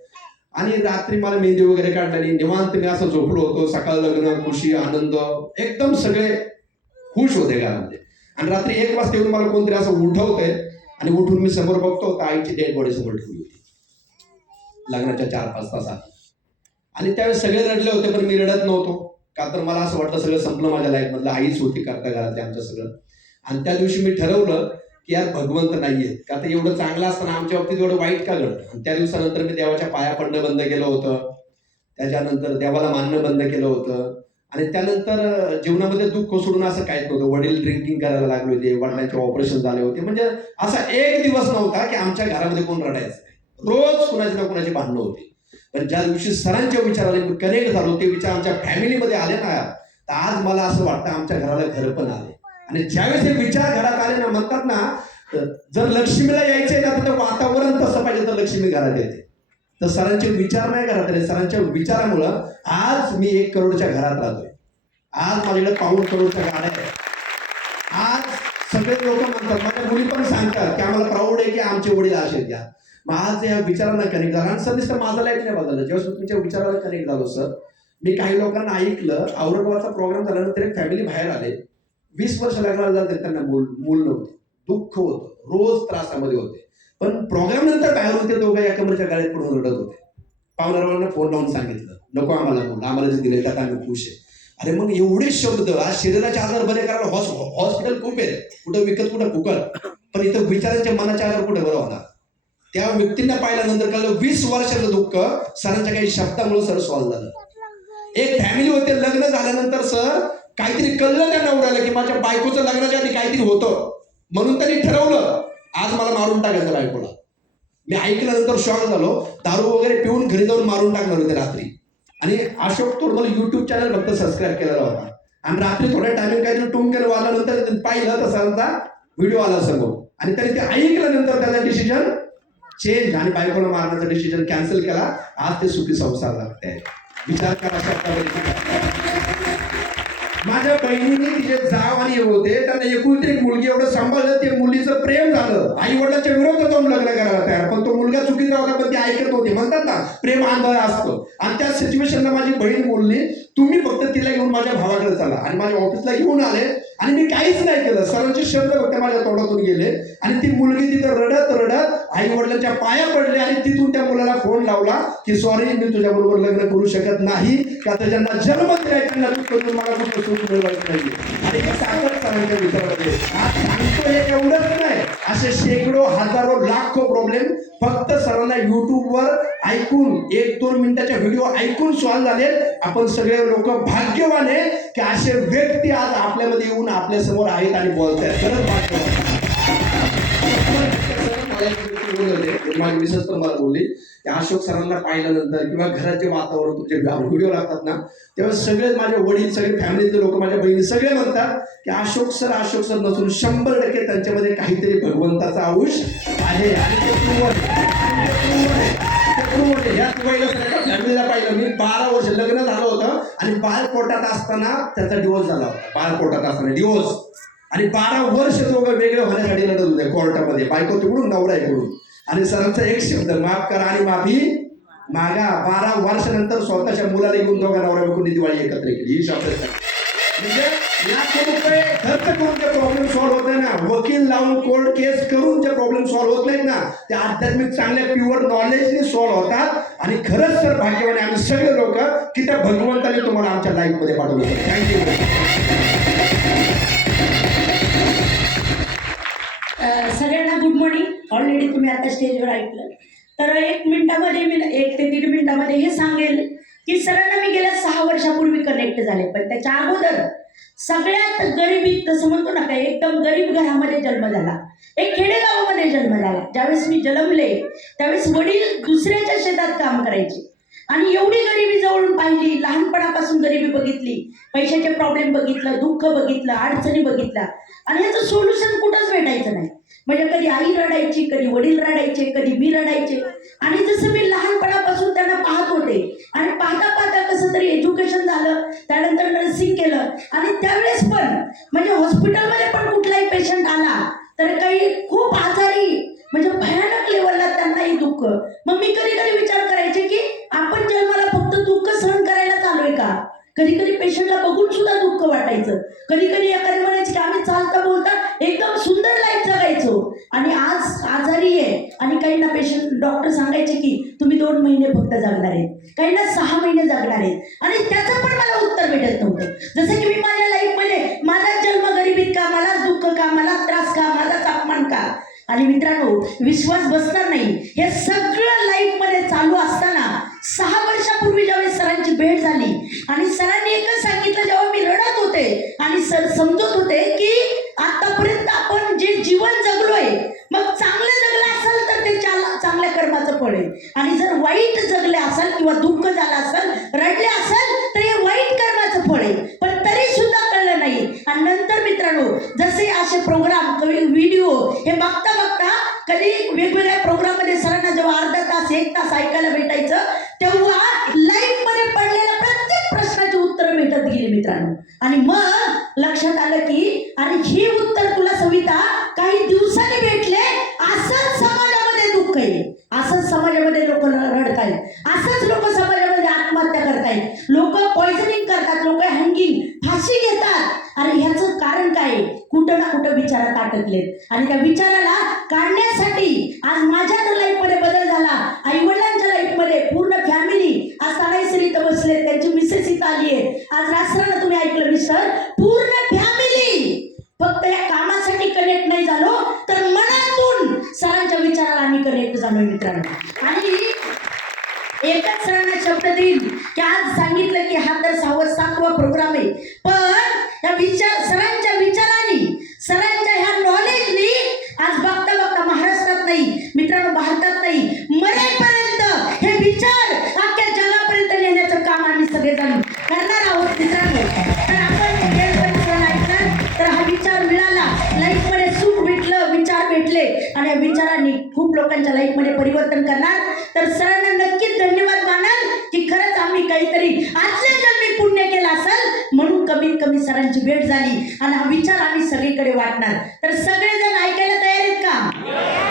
आणि रात्री मला मेहंदी वगैरे काढलेली, निवांत मी असं झोपलो होतो. सकाळ लग्न, खुशी, आनंद, एकदम सगळे खुश होते घरामध्ये. आणि रात्री 1 वाजता येऊन मला कोणतरी असं उठवतंय आणि उठून मी समोर बघतो तर आईची डेड बॉडी समोर ठेवली होती लग्नाच्या 4-5 तासात. आणि त्यावेळेस सगळे रडले होते पण मी रडत नव्हतो, का तर मला असं वाटतं सगळं संपलं माझ्या लाईफ मधलं. आईच होती करता घरातले आमच्या सगळं. आणि त्या दिवशी मी ठरवलं की यार भगवंत नाहीये, का तर एवढं चांगलं असताना आमच्या बाबतीत एवढं वाईट का घडतं. आणि त्या दिवसानंतर मी देवाच्या पाया पडणं बंद केलं होतं, त्याच्यानंतर देवाला मानणं बंद केलं होतं आणि त्यानंतर जीवनामध्ये दुःख सोडून असं काहीच नव्हतं. वडील ड्रिंकिंग करायला लागले होते, वडिलांचे ऑपरेशन झाले होते, म्हणजे असा एक दिवस नव्हता की आमच्या घरामध्ये कोण रडायचं नाही. रोज कुणाची ना कुणाची भांडणं होती. पण ज्या दिवशी सरांच्या विचाराने मी कनेक्ट झालो, ते विचार आमच्या फॅमिलीमध्ये आले ना, तर आज मला असं वाटतं आमच्या घराला घर पण आले. आणि ज्यावेळेस हे विचार घरात आले ना, म्हणतात ना जर लक्ष्मीला यायचे ना तर वातावरण तसं पाहिजे तर लक्ष्मी घरात येते. तर सरांचे विचार नाही घरात आले, सरांच्या विचारामुळं आज मी 1 करोडच्या घरात राहतोय. आज माझ्याकडे 5 करोडच्या गाड्या आहेत. आज सगळे लोक म्हणतात, माझ्या मुली पण सांगतात की आम्हाला प्राऊड आहे की आमचे वडील असे द्या. मग आज या विचारांना कनेक्ट झाला आणि सर नुसतं माझा लाईफ नाही बदललं. जेव्हा तुमच्या विचाराला कनेक्ट झालो सर, मी काही लोकांना ऐकलं, औरंगाबादचा प्रोग्राम झाल्यानंतर एक फॅमिली बाहेर आले, 20 वर्ष लग्नाला झाले, त्यांना मूल नव्हते, दुःख होतं, रोज त्रासामध्ये होते. पण प्रोग्राम नंतर बाहेर होते, दोघं या कमरेच्या गाडीत पडून रडत होते. पाहुणाऱ्यांना फोन लावून सांगितलं नको आम्हाला मूल, आम्हाला जे दिले त्यात आम्ही खुश आहे. अरे मग एवढे शब्द, आज शरीराचे आजार बरे करायला हॉस्पिटल खूप आहे, कुठं विकत कुठं फुकट, पण इथं विचारांच्या मनाचे आजार कुठे बरं होणार. त्या व्यक्तींना पाहिल्यानंतर कळलं 20 वर्षाचं दुःख सरांच्या काही शब्दामुळे सर सॉल्व्ह झालं. एक फॅमिली होते, लग्न झाल्यानंतर सर काहीतरी कळलं त्या नवऱ्याला की माझ्या बायकोचं लग्नाच्या आधी काहीतरी होतं, म्हणून त्यांनी ठरवलं आज मला मारून टाकायचं बायकोला. मी ऐकल्यानंतर शॉक झालो, दारू वगैरे पिऊन घरी जाऊन मारून टाकणार होते रात्री. आणि अशोक तोडमल युट्यूब चॅनल फक्त सबस्क्राईब केलेला होता आणि रात्री थोड्या टायमिंग काहीतरी टुंकेल वाजल्यानंतर पाहिलं तर सरांचा व्हिडिओ आला समोर आणि त्यांनी ते ऐकल्यानंतर त्याचा डिसिजन चेंज आणि बायकोला मारण्याचा डिसिजन कॅन्सल केला. आज ते सुखी संसार लागते. विचार करा, माझ्या बहिणीने तिचे जाव आणि हे होते, त्यांना एकुलती एक मुलगी एवढं सांभाळलं, ते मुलीचं प्रेम झालं, आई वडिलांच्या विरोधात जाऊन लग्न करायला तयार, पण तो मुलगा चुकीचा होता पण ती ऐकत होती. म्हणतात ना प्रेम आंधळ असतं. आणि त्या सिच्युएशनला माझी बहीण बोलली तुम्ही फक्त तिला घेऊन माझ्या भावाकडे चला, आणि माझ्या ऑफिसला घेऊन आले आणि मी काहीच नाही केलं. सरांचे शब्द फक्त माझ्या तोंडातून गेले आणि ती मुलगी तिथं रडत रडत आई वडिलांच्या पाया पडले आणि तिथून त्या मुलाला फोन लावला की सॉरी मी तुझ्या बरोबर लग्न करू शकत नाही, का तर ज्यांना जन्म दिलाय त्यांना तू करून मला कुठं सुख मिळवायचं नाही. आणि हे साखर सरांच्या विचारामध्ये आज सांगतो हे एवढंच नाही, असे शेकडो हजारो लाखो प्रॉब्लेम फक्त सरांना युट्यूबवर ऐकून 1-2 मिनिटाच्या व्हिडिओ ऐकून सॉल्व्ह झाले. आपण सगळे लोक भाग्यवान आहे की असे व्यक्ती आज आपल्यामध्ये येऊन आपल्या समोर आहेत आणि बोलतात. खरंच भाग्यवान. माझी मिसेस पण मला बोलली की अशोक सरांना पाहिल्यानंतर किंवा घराचे वातावरण तुमचे व्हिडिओ लागतात ना तेव्हा सगळे माझे वडील, सगळे फॅमिलीतले लोक, माझ्या बहिणी सगळे म्हणतात की अशोक सर नसून 100% त्यांच्यामध्ये काहीतरी भगवंताचा अंश आहे. आणि ते फॅमिलीला पाहिलं मी 12 वर्ष लग्न झालं होतं आणि बाळ पोटात असताना त्याचा डिवोर्स झाला होता. बाळ पोटात असताना डिवोर्स आणि 12 वर्ष दोघं वेगळे होण्यासाठी लढत होते कोर्टामध्ये, बायको तिकडून नवरा इकडून. आणि सरांचा एक शब्द माफ करा आणि माफी मागा. 12 वर्षानंतर स्वतःच्या मुलाला घेऊन दोघा नवरा बायकोनी दिवाळी एकत्र केली. ही शब्द म्हणजे लाखो रुपये खर्च करून जे प्रॉब्लेम सॉल्व्ह होत नाही ना, वकील लावून कोर्ट केस करून जे प्रॉब्लेम सॉल्व्ह होत नाहीत ना, ते आध्यात्मिक चांगल्या प्युअर नॉलेजने सॉल्व्ह होतात. आणि खरंच सर भाग्यवान आम्ही सगळे लोक की त्या भगवंताने तुम्हाला आमच्या लाईफमध्ये पाठवलं. थँक्यू. सगळ्यांना गुड मॉर्निंग. ऑलरेडी तुम्ही आता स्टेजवर ऐकलं, तर 1 मिनिटामध्ये मी 1 ते 1.5 मिनिटामध्ये हे सांगेल की सरांना मी गेल्या 6 वर्षापूर्वी कनेक्ट झाले, पण त्याच्या अगोदर सगळ्यात गरिबी, तसं म्हणतो ना काय, एकदम गरीब घरामध्ये जन्म झाला, एक खेडेगावामध्ये जन्म झाला. ज्यावेळेस मी जन्मले त्यावेळेस वडील दुसऱ्याच्या शेतात काम करायचे आणि एवढी गरिबी जवळून पाहिली, लहानपणापासून गरिबी बघितली, पैशाचे प्रॉब्लेम बघितलं, दुःख बघितलं, अडचणी बघितल्या आणि याचं सोल्युशन कुठंच भेटायचं नाही. म्हणजे कधी आई रडायची, कधी वडील रडायचे, कधी मी रडायचे. आणि जसं मी लहानपणापासून त्यांना पाहत होते आणि पाहता पाहता कसं तरी एज्युकेशन झालं, त्यानंतर नर्सिंग केलं आणि त्यावेळेस पण म्हणजे हॉस्पिटलमध्ये पण कुठलाही पेशंट आला तर काही खूप आजारी म्हणजे भयानक लेवलला त्यांनाही दुःख. मग मी कधी कधी विचार करायचे की आपण जन्माला फक्त दुःख सहन करायला आलोय का? कधी कधी पेशंटला बघून सुद्धा दुःख वाटायचं. कधी कधी एखादी म्हणायची की आम्ही चालता बोलता एकदम सुंदर लाईफ जगायचो आणि आज आजारी आहे आणि काहींना पेशंट डॉक्टर सांगायचे की तुम्ही 2 महिने फक्त जगणार आहेत, काहींना 6 महिने जगणार आहेत आणि त्याचं पण मला उत्तर भेटत नव्हतं. जसं की मी माझ्या लाईफमध्ये माझा जन्म गरिबीत का, मला दुःख का, मला त्रास का, माझाच अपमान का? आणि मित्रांनो, विश्वास बसणार नाही, हे सगळं लाईफमध्ये चालू असताना 6 वर्षापूर्वी ज्यावेळेस सरांची भेट झाली आणि सरांनी एकच सांगितलं, जेव्हा मी रडत होते आणि सर समजत होते की आतापर्यंत आपण जे जीवन जगलोय, मग चांगलं जगलं असेल तर ते चांगल्या कर्माचं फळ आहे आणि जर वाईट जगले असेल किंवा दुःख झालं असेल, रडले असेल तर हे वाईट कर्माचं फळ आहे. पण तरी सुद्धा कळलं नाही. आणि नंतर मित्रांनो, जसे असे प्रोग्राम, व्हिडिओ हे बघता बघता कधी वेगवेगळ्या प्रोग्राममध्ये सरांना जेव्हा अर्धा तास 1 तास ऐकायला भेटायचं, तेव्हा लाईफ मध्ये पडलेल्या प्रत्येक प्रश्नाची उत्तरं भेटत गेली मित्रांनो. आणि मग लक्षात आलं की आणि ही उत्तर तुला सविता काही दिवसांनी भेटले, असंच समाजामध्ये दुःख आहे, असंच समाजामध्ये लोक रडतायत, असंच लोक समाजामध्ये आत्महत्या करतायत, लोक पॉइझनिंग करतात, लोक हँगिंग, फाशी घेतात. आणि ह्याचं कारण काय? कुठं ना कुठं विचारात अटकलेत आणि त्या विचाराला काढण्यासाठी आज माझ्या लाईफमध्ये बदल झाला, आई वडिलांच्या लाईफमध्ये पूर्ण फॅमिली. आज तानाईसर इथं बसले, त्यांची मिसेस इथं आली आहे, आज रासराला तुम्ही ऐकलं मिस्टर, पूर्ण फॅमिली. फक्त या कामासाठी कनेक्ट नाही झालो तर मनातून सरांच्या विचाराला आम्ही कनेक्ट झालो मित्रांनो. आणि एकच सरांना शब्द देईल की आज सांगितलं की हा तर 7वा प्रोग्राम आहे, पण या सरांच्या विचारांनी, सरांच्या ह्या नॉलेजनी आज बघता बघता महाराष्ट्रात नाही मित्रांनो, भारतात नाही, मरेपर्यंत हे विचार अख्ख्या जगापर्यंत नेण्याचं काम आम्ही सगळेजण करणार आहोत मित्रांनो. तर आपण तर हा विचार मिळाला, लाईफमध्ये सुख भेटलं, विचार भेटले आणि या विचारांनी खूप लोकांच्या लाईफमध्ये परिवर्तन करणार. तर सरांना नक्कीच धन्यवाद मानाल की खरंच आम्ही काहीतरी आजच्या जन्मी पुण्य केलं असेल म्हणून कमीत कमी सरांची भेट झाली आणि हा विचार आम्ही सगळीकडे वाटणार. तर सगळेजण ऐकायला तयार आहेत का?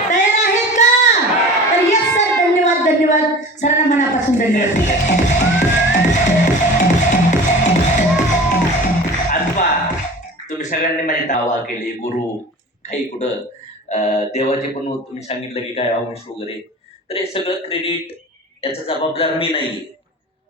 तयार आहेत का? तर यस सर, धन्यवाद धन्यवाद सरांना मनापासून धन्यवाद. तुम्ही सगळ्यांनी माझी दावा केली, गुरु काही कुठं देवाचे पण तुम्ही सांगितलं की काय अंश वगैरे, तर हे सगळं क्रेडिट याचा जबाबदार मी नाही.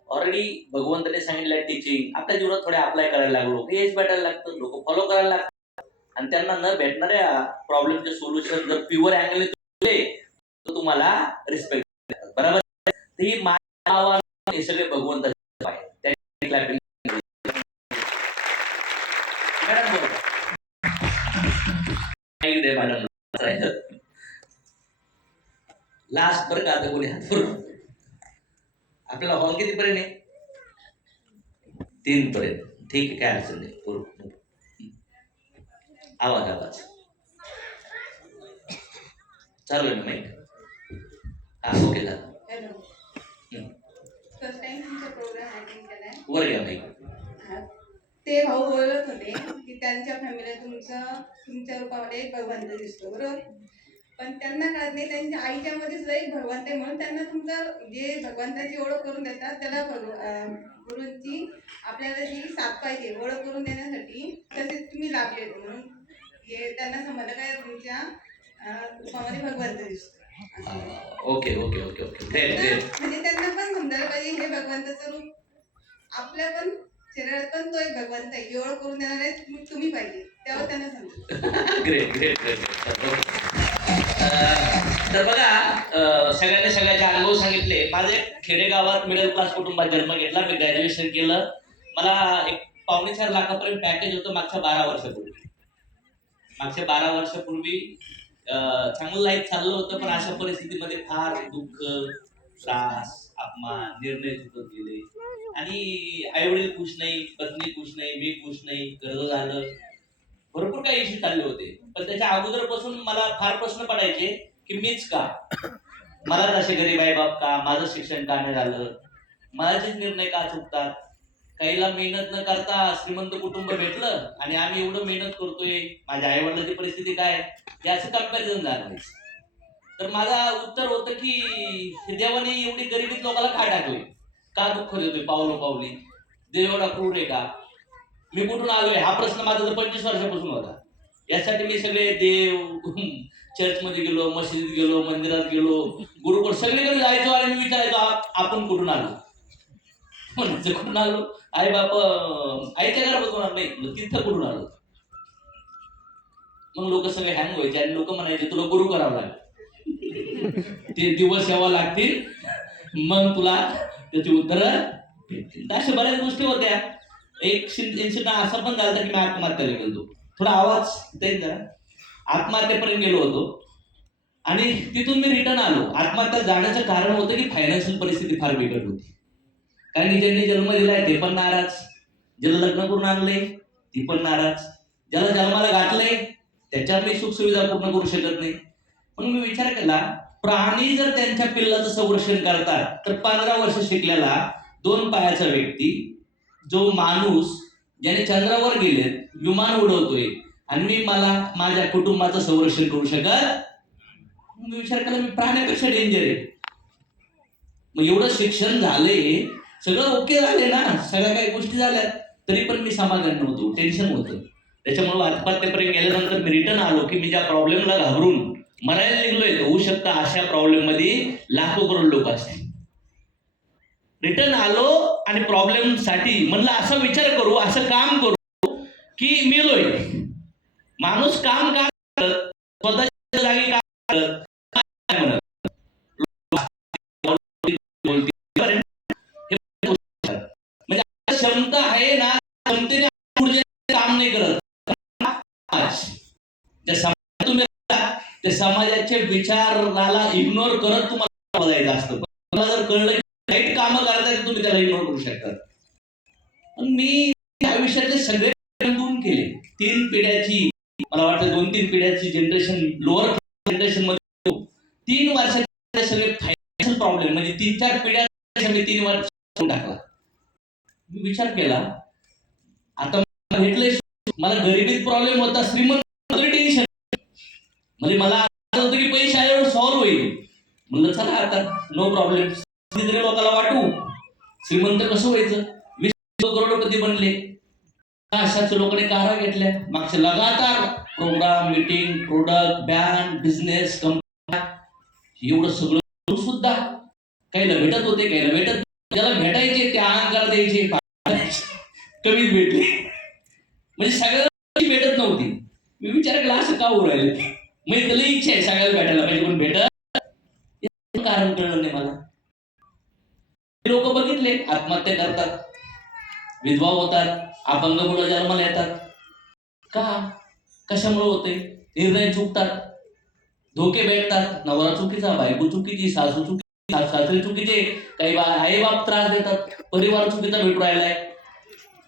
ऑलरेडी भगवंताने सांगितलं टीचिंग आपल्या जीवनात थोडे अप्लाय करायला लागलो, हेच भेटायला लागतं, लोक फॉलो करायला लागतात आणि त्यांना न भेटणाऱ्या प्रॉब्लेमचे सोल्युशन जर प्युअर अँगल तर तुम्हाला रिस्पेक्ट देतात, बरोबर. तर ही माझं आव्हान, हे सगळे भगवंताचे आहे. लास्ट बरं का, आता कोणी हात करू. आपल्याला हॉल कितीपर्यंत आहे? 3 पर्यंत. ठीक आहे, काय अडचण नाही. पूर्ण आवाज चालू आहे ना माईक? हा, ओके झालं. फर्स्ट टाइम तुमचा प्रोग्राम अटेंड केलाय. वर घ्या माईक. ते भाऊ बोलत होते की त्यांच्या फॅमिलीला तुमच्या रूपामध्ये एक भगवंत दिसतो, बरोबर. पण त्यांना कळत नाही त्यांच्या आईच्या मध्ये सुद्धा एक भगवंत आहे, म्हणून त्यांना तुमचं जे भगवंताची ओळख करून देतात त्याला गुरूंची आपल्याला जी साथ पाहिजे ओळख करून देण्यासाठी तसे तुम्ही लाभले होते, म्हणून हे त्यांना समजलं काय तुमच्या रूपामध्ये भगवंत दिसतो. ओके ओके ओके ओके, म्हणजे त्यांना पण समजायला पाहिजे हे भगवंताचं रूप आपल्या पण शरीरात पण तो एक भगवंत आहे, ओळख करून देणार आहे तुम्ही पाहिजे, तेव्हा त्यांना समजेल. Great great great. तर बघा, सगळ्यांनी सगळ्याचे अनुभव सांगितले. माझे खेडेगावात मिडल क्लास कुटुंबात जन्म घेतला, मी ग्रॅज्युएशन केलं, मला एक 4.5 लाखापर्यंत पॅकेज होतं मागच्या 12 वर्षापूर्वी. मागच्या 12 वर्षापूर्वी चांगलं लाईफ चाललं होतं, पण अशा परिस्थितीमध्ये फार दुःख, त्रास, अपमान, निर्णय चुकत गेले आणि आईवडील खुश नाही, पत्नी खुश नाही, मी खुश नाही, कर्ज झालं, भरपूर काही इश्यू चालले होते. पण त्याच्या अगोदरपासून मला फार प्रश्न पडायचे की मीच का, मला असे गरीब आई बाप का, माझं शिक्षण का नाही झालं, माझेच निर्णय का चुकतात, काहीला मेहनत न करता श्रीमंत कुटुंब भेटलं आणि आम्ही एवढं मेहनत करतोय, माझ्या आई वडिलांची परिस्थिती काय, याचं कंपॅरिझन झालं. तर माझं उत्तर होतं की देवाने एवढी गरिबीत लोकांना का टाकले, का दुःख देतोय पावलोपावली, देव एवढा क्रूर आहे का, मी कुठून आलोय, हा प्रश्न माझा 25 वर्षापासून होता. यासाठी मी सगळे देव, चर्चमध्ये गेलो, मशिदीत गेलो, मंदिरात गेलो, गुरुकुळ सगळीकडे जायचो आणि मी विचारायचो आपण कुठून आलो, म्हणजे कुठून आलो, आई बाप आईच्या घरापासून नाही, तिथं कुठून आलो. मग लोक सगळे हँग व्हायचे आणि लोक म्हणायचे तुला गुरु करावं लागेल, ते दिवस यावं लागतील, मग तुला त्याची उत्तर भेटतील. अशा बऱ्याच गोष्टी होत्या. एक इन्सिडेंट असा पण झाला की मी आत्महत्याला गेलो, थोडा आवाज देईल जरा, आत्महत्येपर्यंत गेलो होतो आणि तिथून मी रिटर्न आलो. आत्महत्या जाण्याचं कारण होतं की फायनान्शियल परिस्थिती फार बिकट होती. कारण ज्यांनी जन्म दिलाय ते पण नाराज, ज्याला लग्न करून आणलंय ती पण नाराज, ज्याला जन्माला घातलंय त्याच्यात मी सुखसुविधा पूर्ण करू शकत नाही. म्हणून मी विचार केला, प्राणी जर त्यांच्या पिल्लाचं संरक्षण करतात तर 15 वर्ष शिकलेला 2 पायाचा व्यक्ती, जो माणूस ज्याने चंद्रावर गेले, विमान उडवतोय आणि मी मला माझ्या कुटुंबाचं संरक्षण करू शकत, मी विचार केला मी प्राण्यापेक्षा डेंजर आहे. मग एवढं शिक्षण झाले, सगळं ओके झाले ना, सगळ्या काही गोष्टी झाल्या, तरी पण मी समाधान नव्हतो, टेन्शन होतं. त्याच्यामुळे आत्महत्येपर्यंत गेल्यानंतर मी रिटर्न आलो की मी ज्या प्रॉब्लेमला घाबरून मरायला निघलोय, होऊ शकतं अशा प्रॉब्लेम मध्ये लाखो करोड लोक असतील. रिटर्न आलो आणि प्रॉब्लेम साठी म्हणलं असं विचार करू, असं काम करू की मेलोय. माणूस काम का करत, स्वतःच्या जागी काम करत, काय म्हणत, म्हणजे क्षमता आहे ना, क्षमतेने काम नाही करत. त्या समाजाचे विचाराला इग्नोर करत तुम्हाला जायचं असतं. तुम्हाला जर कळलं की वाईट कामं करताय तर तुम्ही त्याला इग्नोर करू शकता. मी आयुष्यातले सगळे दूर केले. 3 पिढ्याची, मला वाटतं 2-3 पिढ्याची जनरेशन, लोअर जनरेशन मध्ये 3 वर्षाचे सगळे फायनान्शियल प्रॉब्लेम, म्हणजे 3-4 पिढ्या मी 3 वर्ष टाकला. मी विचार केला आता भेटले, मला गरिबीत प्रॉब्लेम होता, श्रीमंत टेन्शन, म्हणजे मला असं होतं की पैसे आल्यावर सॉल्व्ह होईल. म्हणलं चला आता नो प्रॉब्लेम, लोकांना वाटू श्रीमंत कसं व्हायचं, 20 करोडपती बनले. अशाच लोकांनी कारा घेतल्या, मागचे लगातार programme, meeting, product, brand, business, company, एवढं सगळं सुद्धा काहीला भेटत होते, काहीला भेटत, ज्याला भेटायचे त्या अहंकार द्यायचे, कमीच भेटले, म्हणजे सगळ्याला भेटत नव्हती. मी विचार केला असं का होऊ राहिले, म्हणजे त्याला इच्छा आहे सगळ्याला भेटायला पाहिजे पण भेटत, कारण कळलं नाही मला. लोक बघितले आत्महत्या करतात, विधवा होतात, अपंग मुलं जन्माला येतात, का कशामुळे होते, निर्णय चुकतात, धोके भेटतात, नवरा चुकीचा, बायको चुकीची, सासू चुकीची, सासरे चुकीचे, काही आई बाप त्रास देतात, परिवार चुकीचा भेटू राहिलाय,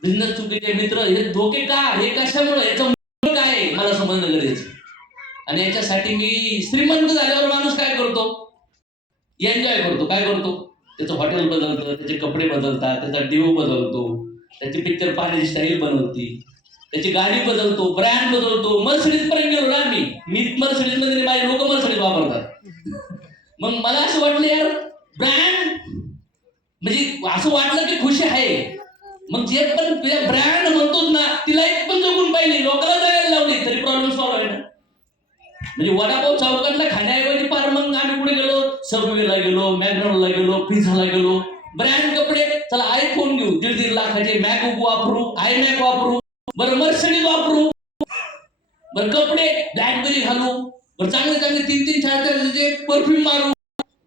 बिझनेस चुकीचे, मित्र, हे धोके का, हे कशामुळे, याचं मूळ काय आहे मला समजणं गरजेचं. आणि याच्यासाठी मी श्रीमंत झाल्यावर माणूस काय करतो, एन्जॉय करतो, काय करतो, त्याचं हॉटेल बदलतं, त्याचे कपडे बदलतात, त्याचा डिओ बदलतो, त्याची पिक्चर पाहण्याची स्टाईल बनवती, त्याची गाडी बदलतो, ब्रँड बदलतो. मर्सिडीज पर्यंत गेलो ना मी मर्सिडीज मध्ये माझे लोक मर्सिडीज वापरतात. मग मला असं वाटलं यार ब्रँड, म्हणजे असं वाटलं की खुशी आहे. मग जे पण ब्रँड म्हणतो ना, तिला एक पण जगून पाहिली, लोकांना जायला लावली, तरी प्रॉब्लेम सॉल्व्ह आहे ना. म्हणजे वडापाव चौकातला खाण्याऐवजी पार मग आम्ही पुढे गेलो, सबवेला गेलो, मॅकडॉनला गेलो, पिझ्झाला गेलो, ब्रँड कपडे, चला आयफोन घेऊ 1.5 लाखाचे, मॅकबुक वापरू, आयमॅक वापरू, बरं मर्सिडीज वापरू, बरं कपडे ब्लॅकबेरी घालू, बरं चांगले चांगले 3-3, 4-4 परफ्यूम मारू.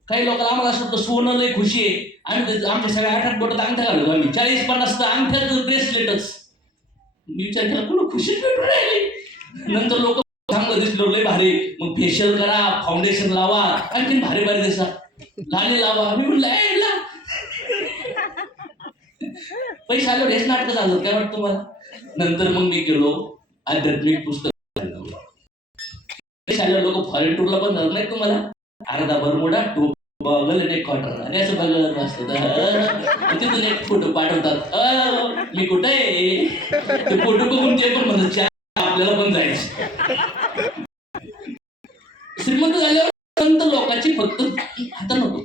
काही लोकांना आम्हाला असं होतं सोनं लय खुशी आहे, आम्ही आमच्या सगळ्या 8-8 बोटात अंगठा घालू, आम्ही 40-50 अंगठ्यात ब्रेसलेटच, मी विचार केला कुठं खुशीच भेटून राहिली. नंतर लोक चांगलं दिसलो लय भारी, मग फेशियल करा, फाउंडेशन लावा, आणखीन भारी भारी दिसा, गाणी लावा. मी म्हणलं पैसे आल्यावर हेच नाटक झालं काय वाटतं मला. नंतर मग मी गेलो आध्यात्मिक पुस्तक. पैसे आल्यावर लोक फॉरेन टूरला पण जात नाही तुम्हाला, अर्धा बरमुडा टूर बघल एक क्वार्टर आणि असं बघत असतं. तिथून एक फोटो पाठवतात, मी कुठं आहे ते फोटो बघून ते पण म्हणत आपल्याला पण जायचं. श्रीमंत झाल्यावर संत लोकांची फक्त आता नको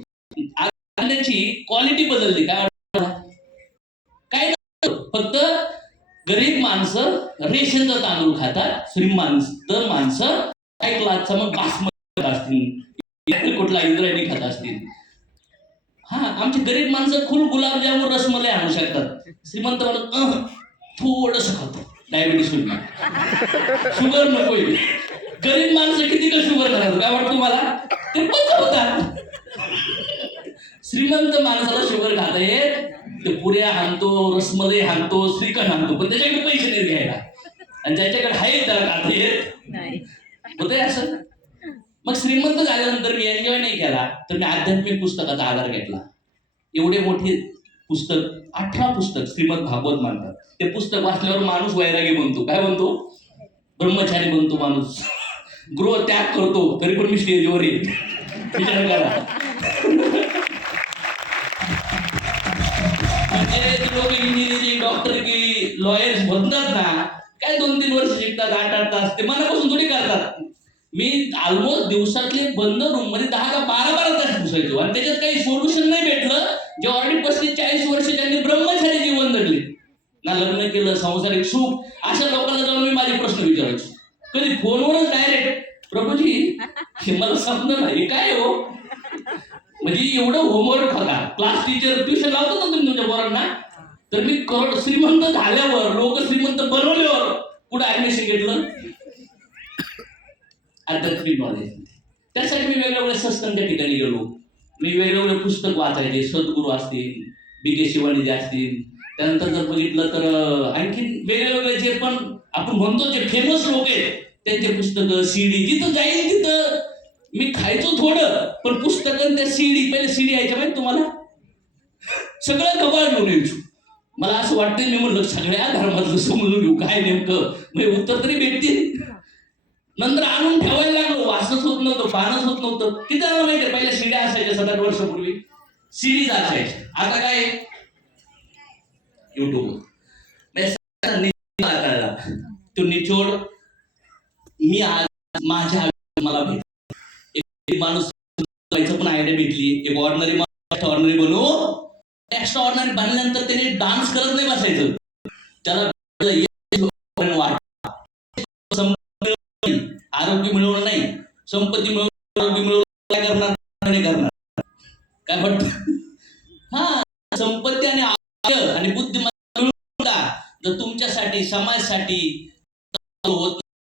आणण्याची क्वालिटी बदलली. काय काय फक्त गरीब माणसं रेशनचा तांदूळ खातात, श्रीमंत माणसं काय क्लासचा मग बासमती असतील, कुठला इंद्रायणी खात असतील. हा, आमची गरीब माणसं फुल गुलाबजामुन रसमलाई आणू शकतात. श्रीमंत माणूस थोडस खातो, डायबिटीस होईल, शुगर नकोय. गरीब माणसं किती का शुगर खातात काय वाटतं मला, ते पचवतात. श्रीमंत माणसाला शुगर खाता येत, ते पुऱ्या हाणतो, रसमलाई हाणतो, श्रीखंड हाणतो, पण त्याच्याकडे पैसे नाही घ्यायला. आणि ज्याच्याकडे आहे त्याला खाता येत होते असं. मग श्रीमंत झाल्यानंतर मी एन्जॉय नाही केला, तर मी आध्यात्मिक पुस्तकाचा आधार घेतला. एवढे मोठे पुस्तक, 18 पुस्तक श्रीमद भागवत मानतात. ते पुस्तक वाचल्यावर माणूस वैरागी बनतो. काय बनतो? ब्रह्मचारी बनतो माणूस, गृह त्याग करतो. तरी पण मी स्टेजवर येईल, विचार करा. म्हणजे लोक इंजिनिअरिंग, डॉक्टर की लॉयर्स बनतात ना, काय 2-3 वर्ष शिकतात, 8-8 तास, ते मनापासून थोडी करतात. मी ऑलमोस्ट दिवसातले बंद रूम मध्ये 10 का 12 तास घुसायचो, आणि त्याच्यात काही सोल्युशन नाही भेटलं. जे ऑलरेडी 35-40 वर्ष त्यांनी ब्रह्मचारी जीवन जगले ना, लग्न केलं, संसारिक सुख, अशा लोकांना जाऊन मी माझे प्रश्न विचारायचो. कधी फोनवरच डायरेक्ट, प्रभूजी हे मला समजलं नाही काय हो. म्हणजे एवढं होमवर्क होता. क्लास टीचर ट्युशन लावतो ना तुम्ही तुमच्या पोरांना, तर मी श्रीमंत झाल्यावर, लोक श्रीमंत बनवल्यावर कुठं ऍडमिशन घेतलं, आध्यात्मिक नॉलेज. त्यासाठी मी वेगवेगळ्या सत्संग ठिकाणी गेलो. मी वेगवेगळे पुस्तक वाचायचे, सद्गुरू असतील, BK शिवानी असतील. त्यानंतर जर बघितलं तर आणखी वेगवेगळे जे पण आपण म्हणतो जे फेमस लोक आहेत त्यांचे पुस्तकं, CD, जिथं जाईल तिथं मी खायचो थोडं, पण पुस्तकं त्या CD, पहिले CD यायच्या माहिती तुम्हाला, सगळं गबाळ घेऊन यायचो. मला असं वाटतंय, मी म्हणलं सगळ्या धर्मातलं समजून घेऊ काय नेमकं, म्हणजे उत्तर तरी भेटतील. नंतर आणून ठेवायला लागलो, वाचच होत नव्हतं, पानच होत नव्हतं. किती जणांना माहिती पहिल्या शिड्या असायच्या 7-8 वर्षापूर्वी, सीडीज असायच्या. आता काय युट्यूब कळला तो निचोड. मी आज माझ्या मला भेट एक माणूस पण आयडिया भेटली. एक ऑर्डिनरी ऑर्डिनरी बनू, एक्स्ट्रा ऑर्डिनरी बनल्यानंतर त्याने डान्स करत नाही बसायचं, त्याला आरोग्य मिळवणं नाही, संपत्ती मिळवणं, आरोग्य मिळवणं काय करणार नाही करणार काय वाटतं. हा, संपत्ती आणि आरोग्य आणि बुद्धिमत्ता जर तुमच्यासाठी समाजासाठी होत